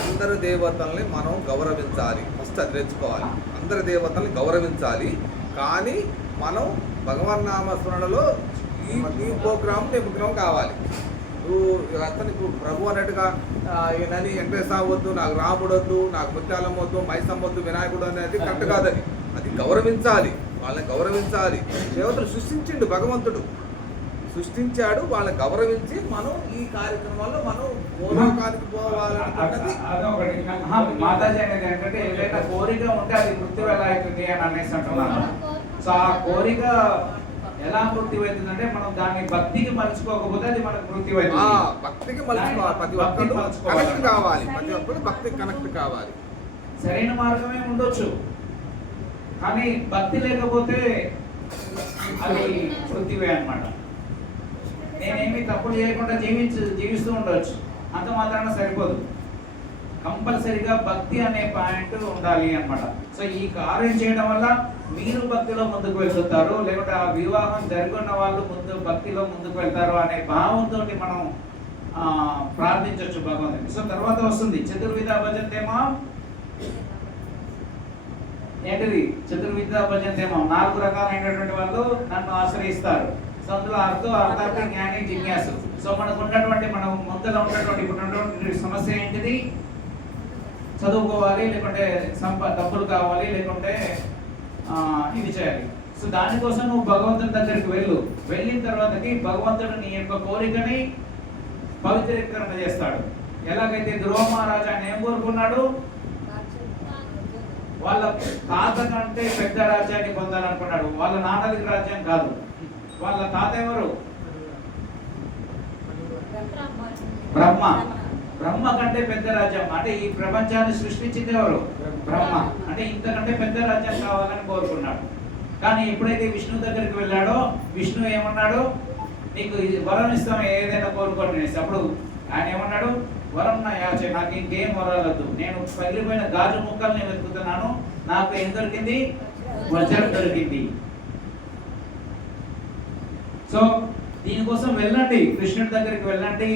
అందరు దేవతల్ని మనం గౌరవించాలి. ఫస్ట్ అది తెచ్చుకోవాలి. అందరి దేవతల్ని గౌరవించాలి. కానీ మనం భగవన్ నామస్మరణలో ఈ ప్రోగ్రామ్ నిమగ్నం కావాలి. నువ్వు అతను ఇప్పుడు ప్రభు అన్నట్టుగా నని వెంకటేశ్వర వద్దు, నాకు రాముడు వద్దు, నాకు ముత్యాలం వద్దు, మైసమ్మ వద్దు, వినాయకుడు అనేది కరెక్ట్ కాదని. అది గౌరవించాలి, వాళ్ళని గౌరవించాలి. దేవతలు సృష్టించిండు, భగవంతుడు సృష్టించాడు, వాళ్ళని గౌరవించి మనం ఈ కార్యక్రమాల్లో మనం పూర్వకానికి పోవాలనుకున్నది. మాతాజీ అనేది ఏంటంటే ఏదైనా కోరిక ఉంటే అది మృత్యు ఎలా అవుతుంది అని అనేసి అంటున్నాను. సో ఆ కోరిక ఎలా మృత్యు అవుతుంది అంటే మనం దాన్ని భక్తికి మలుచుకోకపోతే అది మనకు మృత్యు అవుతుంది. భక్తికి మలుచుకోవాలి, ప్రతి ఒక్కరు కనెక్ట్ కావాలి, ప్రతి ఒక్కరు భక్తికి కనెక్ట్ కావాలి. సరైన మార్గమే ఉండొచ్చు, కానీ భక్తి లేకపోతే అది మృత్యువే అన్నమాట. నేనేమి తప్పులు చేయకుండా జీవిస్తూ ఉండవచ్చు, అంత మాత్రాన సరిపోదు. కంపల్సరీగా భక్తి అనే పాయింట్ ఉండాలి అన్నమాట. సో ఈ కార్యం చేయడం వల్ల మీరు భక్తిలో ముందుకు వెళ్తారు, లేకుంటే ఆ వివాహం జరుగున్న వాళ్ళు భక్తిలో ముందుకు వెళ్తారు అనే భావంతో మనం ప్రార్థించవచ్చు భగవంతుని. సో తర్వాత వస్తుంది చతుర్విధ భజంతేమో ఏంటిది? చతుర్విధ భజంతేమో 4 రకాలైనటువంటి వాళ్ళు నన్ను ఆశ్రయిస్తారు. సో అందులో అర్థార్థ జ్ఞాని జిజ్ఞాసు. సో మనకు ఉన్నటువంటి మనం ముందులో ఉన్నటువంటి ఇప్పుడు సమస్య ఏంటిది? చదువుకోవాలి, లేకుంటే డబ్బులు కావాలి, లేకుంటే ఇది చేయాలి. సో దానికోసం నువ్వు భగవంతుని దగ్గరికి వెళ్ళిన తర్వాతకి భగవంతుడు నీ యొక్క కోరికని పవిత్రీకరణ చేస్తాడు. ఎలాగైతే ధ్రువ మహారాజా ఆయన ఏం కోరుకున్నాడు? వాళ్ళ తాత కంటే పెద్ద రాజ్యాన్ని పొందాలనుకున్నాడు. వాళ్ళ నాన్నది రాజ్యం కాదు, వాళ్ళ తాత ఎవరు? బ్రహ్మ. బ్రహ్మ కంటే పెద్ద రాజ్యం అంటే ఈ ప్రపంచాన్ని సృష్టించింది ఎవరు? బ్రహ్మ. అంటే ఇంతకంటే పెద్ద రాజ్యం కావాలని కోరుకున్నాడు. కానీ ఎప్పుడైతే విష్ణు దగ్గరికి వెళ్ళాడో విష్ణు ఏమన్నాడు? నీకు వరం ఇస్తాం, ఏదైనా కోరుకోండి. అప్పుడు ఆయన ఏమన్నాడు? వరం నా యాచ, నాకు ఇంకేం వరాలద్దు, నేను పగిలిపోయిన గాజు ముక్కల్ని వెతుకుతున్నాను, నాకు ఏం దొరికింది? వజ్రం దొరికింది. సో దీనికోసం వెళ్ళండి, కృష్ణుడి దగ్గరికి వెళ్ళండి,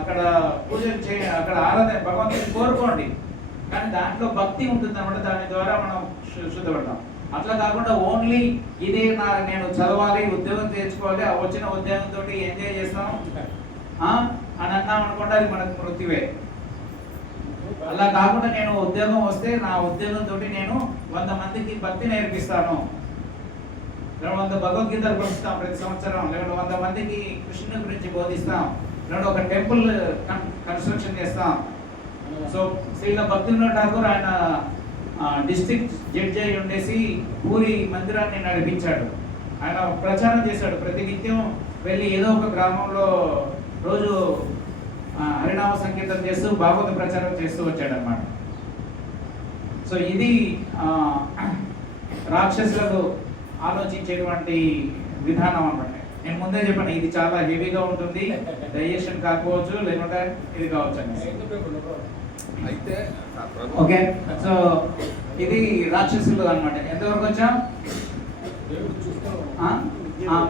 అక్కడ పూజలు చేయండి, అక్కడ ఆరాధన భగవంతుని కోరుకోండి. కానీ దాంట్లో భక్తి ఉంటుంది అన్నమాట. దాని ద్వారా మనం శుద్ధపడతాం. అట్లా కాకుండా ఓన్లీ ఇదే నేను చదవాలి, ఉద్యోగం తెచ్చుకోవాలి, ఆ వచ్చిన ఉద్యోగంతో ఎంజాయ్ చేస్తాం అని అన్నాం అనుకోండి, అది మనకు మృత్యువే. అలా కాకుండా నేను ఉద్యోగం వస్తే నా ఉద్యోగంతో నేను 100 మందికి భక్తి నేర్పిస్తాను, 100 భగవద్గీతలు పంపిస్తాం ప్రతి సంవత్సరం, లేకుంటే 100 మందికి కృష్ణుని గురించి బోధిస్తాం, లేకుంటే ఒక టెంపుల్ కన్స్ట్రక్షన్ చేస్తాం. సో శ్రీల భక్తివినోద్ ఠాకూర్ ఆయన డిస్ట్రిక్ట్ జడ్జి అయి ఉండేసి పూరి మందిరాన్ని నడిపించాడు. ఆయన ప్రచారం చేశాడు, ప్రతి నిత్యం వెళ్ళి ఏదో ఒక గ్రామంలో రోజు హరినామ సంకీర్తన చేస్తూ భాగవత ప్రచారం చేస్తూ వచ్చాడు అన్నమాట. సో ఇది రాక్షసులకు ఆలోచించేటువంటి విధానం అన్నమాట. నేను ముందే చెప్పాను ఇది చాలా హెవీగా ఉంటుంది, డైజెషన్ కాకపోవచ్చు, లేకుంటే ఇది కావచ్చు అని. అయితే ప్రభు ఓకే, సో ఇది రాక్షసులు అన్నమాట. ఎంతవరకు వచ్చాం?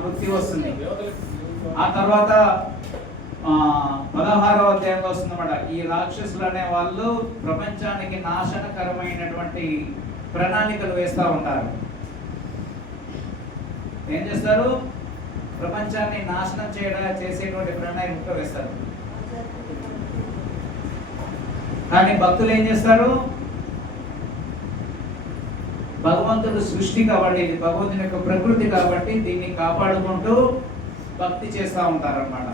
వృత్తి వస్తుంది. ఆ తర్వాత 16వ అధ్యాయంలో వస్తుందన్నమాట. ఈ రాక్షసులు అనే వాళ్ళు ప్రపంచానికి నాశనకరమైనటువంటి ప్రణాళికలు వేస్తూ ఉంటారు. ఏం చేస్తారు? ప్రపంచాన్ని నాశనం చేసేటువంటి ప్రణాళికలు వేస్తారు. కానీ భక్తులు ఏం చేస్తారు? భగవంతుడు సృష్టి కాబట్టి, ఇది భగవంతుని యొక్క ప్రకృతి కాబట్టి దీన్ని కాపాడుకుంటూ భక్తి చేస్తూ ఉంటారు అన్నమాట.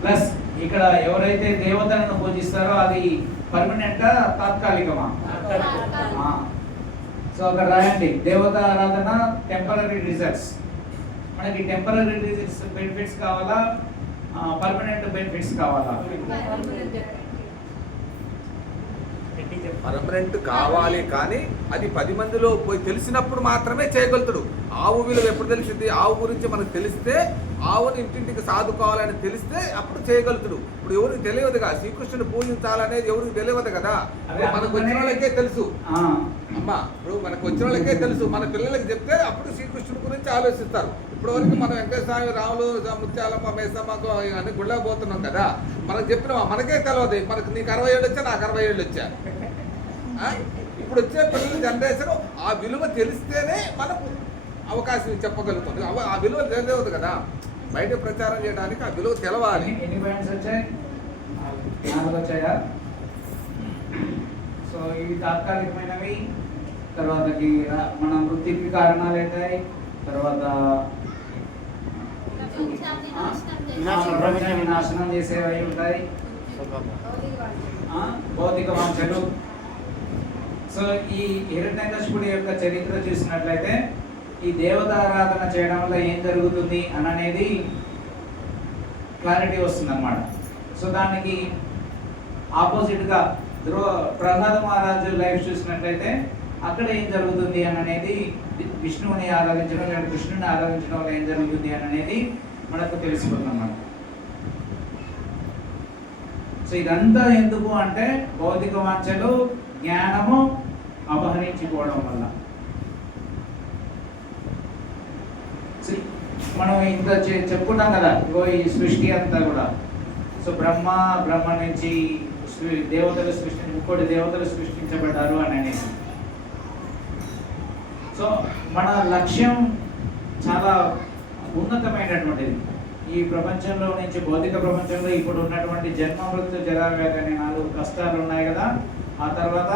ప్లస్ ఇక్కడ ఎవరైతే దేవతలను పూజిస్తారో అది పర్మనెంటా తాత్కాలికమా? సో అక్కడ రాయండి, దేవత ఆరాధన టెంపరరీ రిజల్ట్స్. మనకి టెంపరరీ రిజల్ట్స్ బెనిఫిట్స్ కావాలా, పర్మనెంట్ బెనిఫిట్స్ కావాలా? పర్మనెంట్ కావాలి, కానీ అది 10 మందిలో పోయి తెలిసినప్పుడు మాత్రమే చేయగలుగుతాడు. ఆవు విలువ ఎప్పుడు తెలిసింది? ఆవు గురించి మనకు తెలిస్తే, ఆవుని ఇంటింటికి సాదుకోవాలని తెలిస్తే అప్పుడు చేయగలుగుతాడు. ఇప్పుడు ఎవరికి తెలియదుగా శ్రీకృష్ణుని పూజించాలనేది ఎవరికి తెలియదు కదా. మనకు వచ్చిన వాళ్ళకే తెలుసు అమ్మా, ఇప్పుడు మనకు వచ్చిన వాళ్ళకే తెలుసు. మన పిల్లలకి చెప్తే అప్పుడు శ్రీకృష్ణుడి గురించి ఆలోచిస్తారు. ఇప్పుడు వరకు మనం వెంకటేశ్వర స్వామి, రాములు, ముత్యాలమ్మ, మేసమ్మకు అన్ని గుళ్ళకి పోతున్నాం కదా, మనకు చెప్పినావా? మనకే తెలియదు. మనకు నీకు 60 ఏళ్ళు వచ్చా, నాకు 60 ఏళ్ళు వచ్చా. ఇప్పుడు వచ్చే పిల్లల జనరేషన్ ఆ విలువ తెలిస్తేనే మనకు అవకాశం చెప్పగలుగుతుంది. ఆ విలువ తెలియదు కదా, బయట ప్రచారం చేయడానికి ఆ విలువ తెలవాలి. ఎన్ని పాయింట్స్ వచ్చాయి? 4 వచ్చాయా? సో ఇవి తాత్కాలికమైనవి. తర్వాతకి మన వృత్తికి కారణాలు ఏంటాయి? తర్వాత ప్రపంచాన్ని నాశనం చేసేవి ఉంటాయి, భౌతిక వాంఛలు. సో ఈ హిరణ్యకశిపుడి యొక్క చరిత్ర చూసినట్లయితే ఈ దేవతారాధన చేయడం వల్ల ఏం జరుగుతుంది అని అనేది క్లారిటీ వస్తుంది అన్నమాట. సో దానికి ఆపోజిట్గా ప్రహ్లాద మహారాజు లైఫ్ చూసినట్లయితే అక్కడ ఏం జరుగుతుంది అని అనేది, విష్ణువుని ఆరాధించడం లేదా కృష్ణుని ఆరాధించడం వల్ల ఏం జరుగుతుంది అని అనేది మనకు తెలిసిపోతుంది అన్నమాట. సో ఇదంతా ఎందుకు అంటే భౌతిక వాంఛలు, జ్ఞానము అపహరించుకోవడం వల్ల. మనం ఇంత చెప్పుకున్నాం కదా, ఇగో ఈ సృష్టి అంతా కూడా. సో బ్రహ్మ నుంచి దేవతలు ముక్కోటి దేవతలు సృష్టించబడ్డారు అని అనేసి. సో మన లక్ష్యం చాలా ఉన్నతమైనటువంటిది. ఈ ప్రపంచంలో నుంచి, భౌతిక ప్రపంచంలో ఇప్పుడు ఉన్నటువంటి జన్మ, మృత్యు, జరావ్యాధి అనే 4 కష్టాలు ఉన్నాయి కదా. ఆ తర్వాత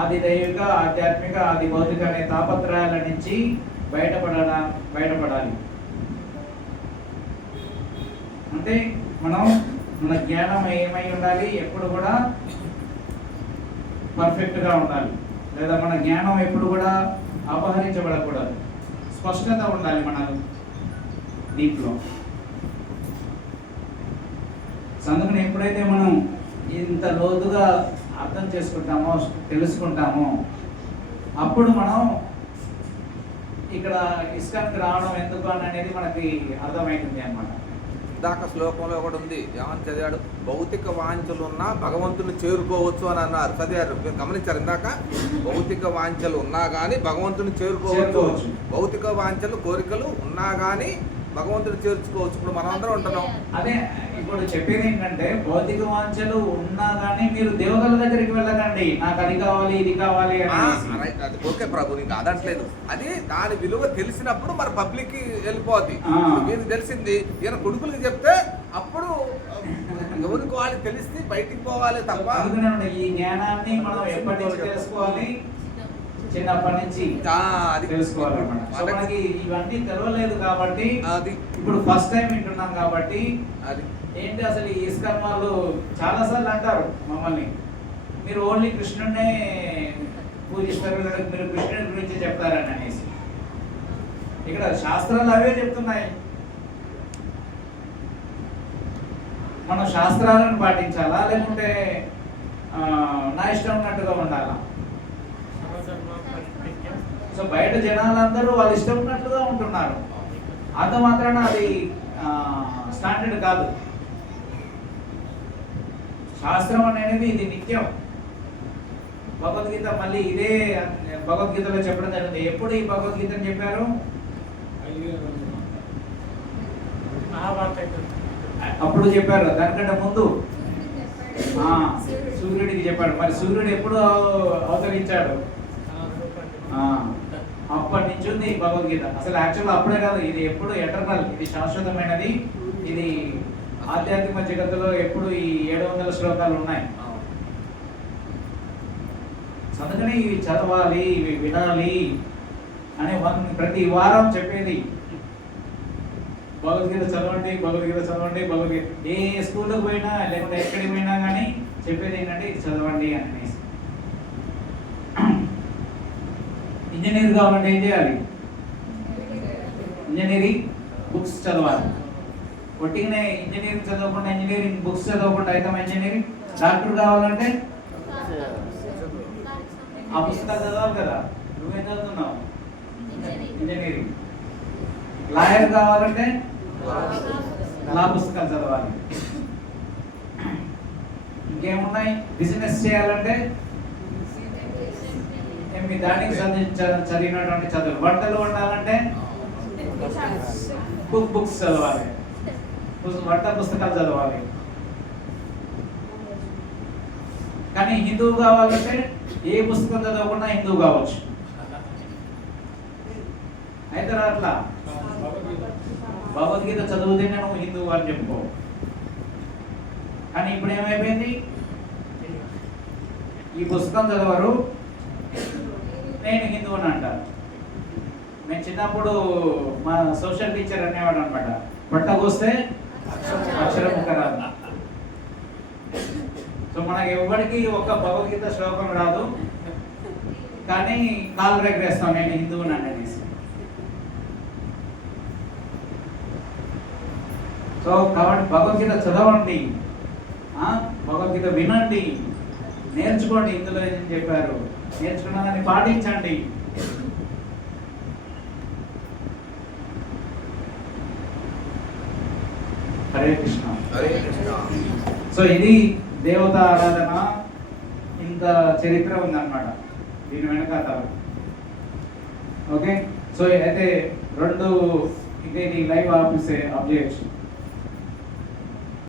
ఆది దైవిక, ఆధ్యాత్మిక, ఆది భౌతిక అనే తాపత్రయాల నుంచి బయటపడాలి. అంటే మన జ్ఞానం ఏమై ఉండాలి? ఎప్పుడు కూడా పర్ఫెక్ట్గా ఉండాలి, లేదా మన జ్ఞానం ఎప్పుడు కూడా అపహరించబడకూడదు. స్పష్టత ఉండాలి మన దీంట్లో. అందుకని ఎప్పుడైతే మనం ఇంత లోతుగా అర్థం చేసుకుంటామో, తెలుసుకుంటామో, అప్పుడు మనం ఇక్కడ ఇస్కాన్కి రావడం ఎందుకు అని అనేది మనకి అర్థమవుతుంది అన్నమాట. ఇందాక శ్లోకంలో కూడా ఉంది, ఏమని చదివాడు? భౌతిక వాంఛలు ఉన్నా భగవంతుని చేరుకోవచ్చు అని అన్నారు. చదివారు, మీరు గమనించారు ఇందాక? భౌతిక వాంఛలు ఉన్నా కానీ భగవంతుని చేరుకోవచ్చు. భౌతిక వాంఛలు, కోరికలు ఉన్నా కానీ భగవంతుని చేర్చుకోవచ్చు. ఇప్పుడు మనం అందరం ఉంటున్నాం. అదే ఇప్పుడు చెప్పేది ఏంటంటే, భౌతిక వాంఛలు ఉన్నా కానీ మీరు దేవతల దగ్గరికి వెళ్ళకండి, నాకు అది కావాలి, ఇది కావాలి అది ఓకే ప్రభు, నీకు అదట్లేదు. అది దాని విలువ తెలిసినప్పుడు మన పబ్లిక్ కి వెళ్ళిపోద్ది. మీకు తెలిసింది, ఈయన కొడుకులకి చెప్తే అప్పుడు ఎవరికి వాళ్ళు తెలిస్తే బయటికి పోవాలి తప్ప. ఈ జ్ఞానాన్ని మనం ఎప్పటి నుంచి తెలుసుకోవాలి? చిన్నప్పటి నుంచి అది తెలుసుకోవాలన్నమాట. మనకి ఇవన్నీ తెలవలేదు కాబట్టి, అది ఇప్పుడు ఫస్ట్ టైం వింటున్నాం కాబట్టి, అది ఏంటి అసలు ఈ ఇస్కాన్ వాళ్ళు చాలా సార్లు అంటారు మమ్మల్ని, మీరు ఓన్లీ కృష్ణుడినే పూజిస్తారు, మీరు కృష్ణుడి గురించి చెప్తారని అనేసి. ఇక్కడ శాస్త్రాలు అవే చెప్తున్నాయి. మనం శాస్త్రాలను పాటించాలా, లేకుంటే నా ఇష్టం ఉన్నట్టుగా ఉండాలా? సో బయట జనాలందరూ వాళ్ళు ఇష్టం ఉన్నట్లుగా ఉంటున్నారు. అంత మాత్రాన అది స్టాండర్డ్ కాదు. శాస్త్రం అనేది ఇది నిత్యం. భగవద్గీత మళ్ళీ ఇదే భగవద్గీతలో చెప్పడం జరిగింది. ఎప్పుడు ఈ భగవద్గీతను చెప్పారు? అప్పుడు చెప్పారు. దానికంటే ముందు సూర్యుడికి చెప్పాడు. మరి సూర్యుడు ఎప్పుడు అవతరించాడు? అప్పటి నుంచి ఉంది భగవద్గీత. అసలు యాక్చువల్ అప్పుడే కాదు, ఇది ఎప్పుడు ఎటర్నల్, ఇది శాశ్వతమైనది. ఇది ఆధ్యాత్మిక జగత్తులో ఎప్పుడు ఈ 700 శ్లోకాలు ఉన్నాయి. అందుకని ఇవి చదవాలి, ఇవి వినాలి అని ప్రతి వారం చెప్పేది. భగవద్గీత చదవండి, భగవద్గీత చదవండి, భగవద్గీత. ఏ స్కూల్కి పోయినా లేకుంటే ఎక్కడికి పోయినా కానీ చెప్పేది ఏంటంటే ఇది చదవండి అనేసి. ఇంజనీర్ కావాలంటే ఏం చేయాలి? ఇంజనీరింగ్ బుక్స్ చదవాలి. ఒట్టిగానే ఇంజనీరింగ్ చదవకుండా, ఇంజనీరింగ్ బుక్స్ చదవకుండా అయితే ఇంజనీరింగ్. డాక్టర్ కావాలంటే ఆ పుస్తకాలు చదవాలి కదా. నువ్వేం చదువుతున్నావు? ఇంజనీరింగ్. లాయర్ కావాలంటే లా పుస్తకాలు చదవాలి. ఇంకేమున్నాయి? బిజినెస్ చేయాలంటే మీ దానికి చదివినటువంటి చదువు. వంటలు వండాలంటే బుక్స్ చదవాలి, వంట పుస్తకాలు చదవాలి. కానీ హిందువు కావాలంటే ఏ పుస్తకం చదవకుండా హిందువు కావచ్చు. అయితే అట్లా భగవద్గీత చదువుతేనే నువ్వు హిందువు అని చెప్పుకో. కానీ ఇప్పుడు ఏమైపోయింది? ఈ పుస్తకం చదవరు, నేను హిందువు అని అంటారు. నేను చిన్నప్పుడు మా సోషల్ టీచర్ అనేవాడు అనమాట, పట్టకొస్తే అక్షరం రాదు. సో మనకి ఎవరికి ఒక్క భగవద్గీత శ్లోకం రాదు, కానీ కాలు రెగరేస్తాం నేను హిందువుని అనేసి. సో కాబట్టి భగవద్గీత చదవండి, భగవద్గీత వినండి, నేర్చుకోండి. ఇందులో ఏం చెప్పారు నేర్చుకున్న దాన్ని పాటించండి. హరే కృష్ణ. హరే కృష్ణ. సో ఇది దేవత ఆరాధన. ఇంత చరిత్ర ఉందన్నమాట దీని వెనకాల. ఓకే, సో అయితే 2 ఇది లైవ్ ఆఫీసే ఆబ్జెక్ట్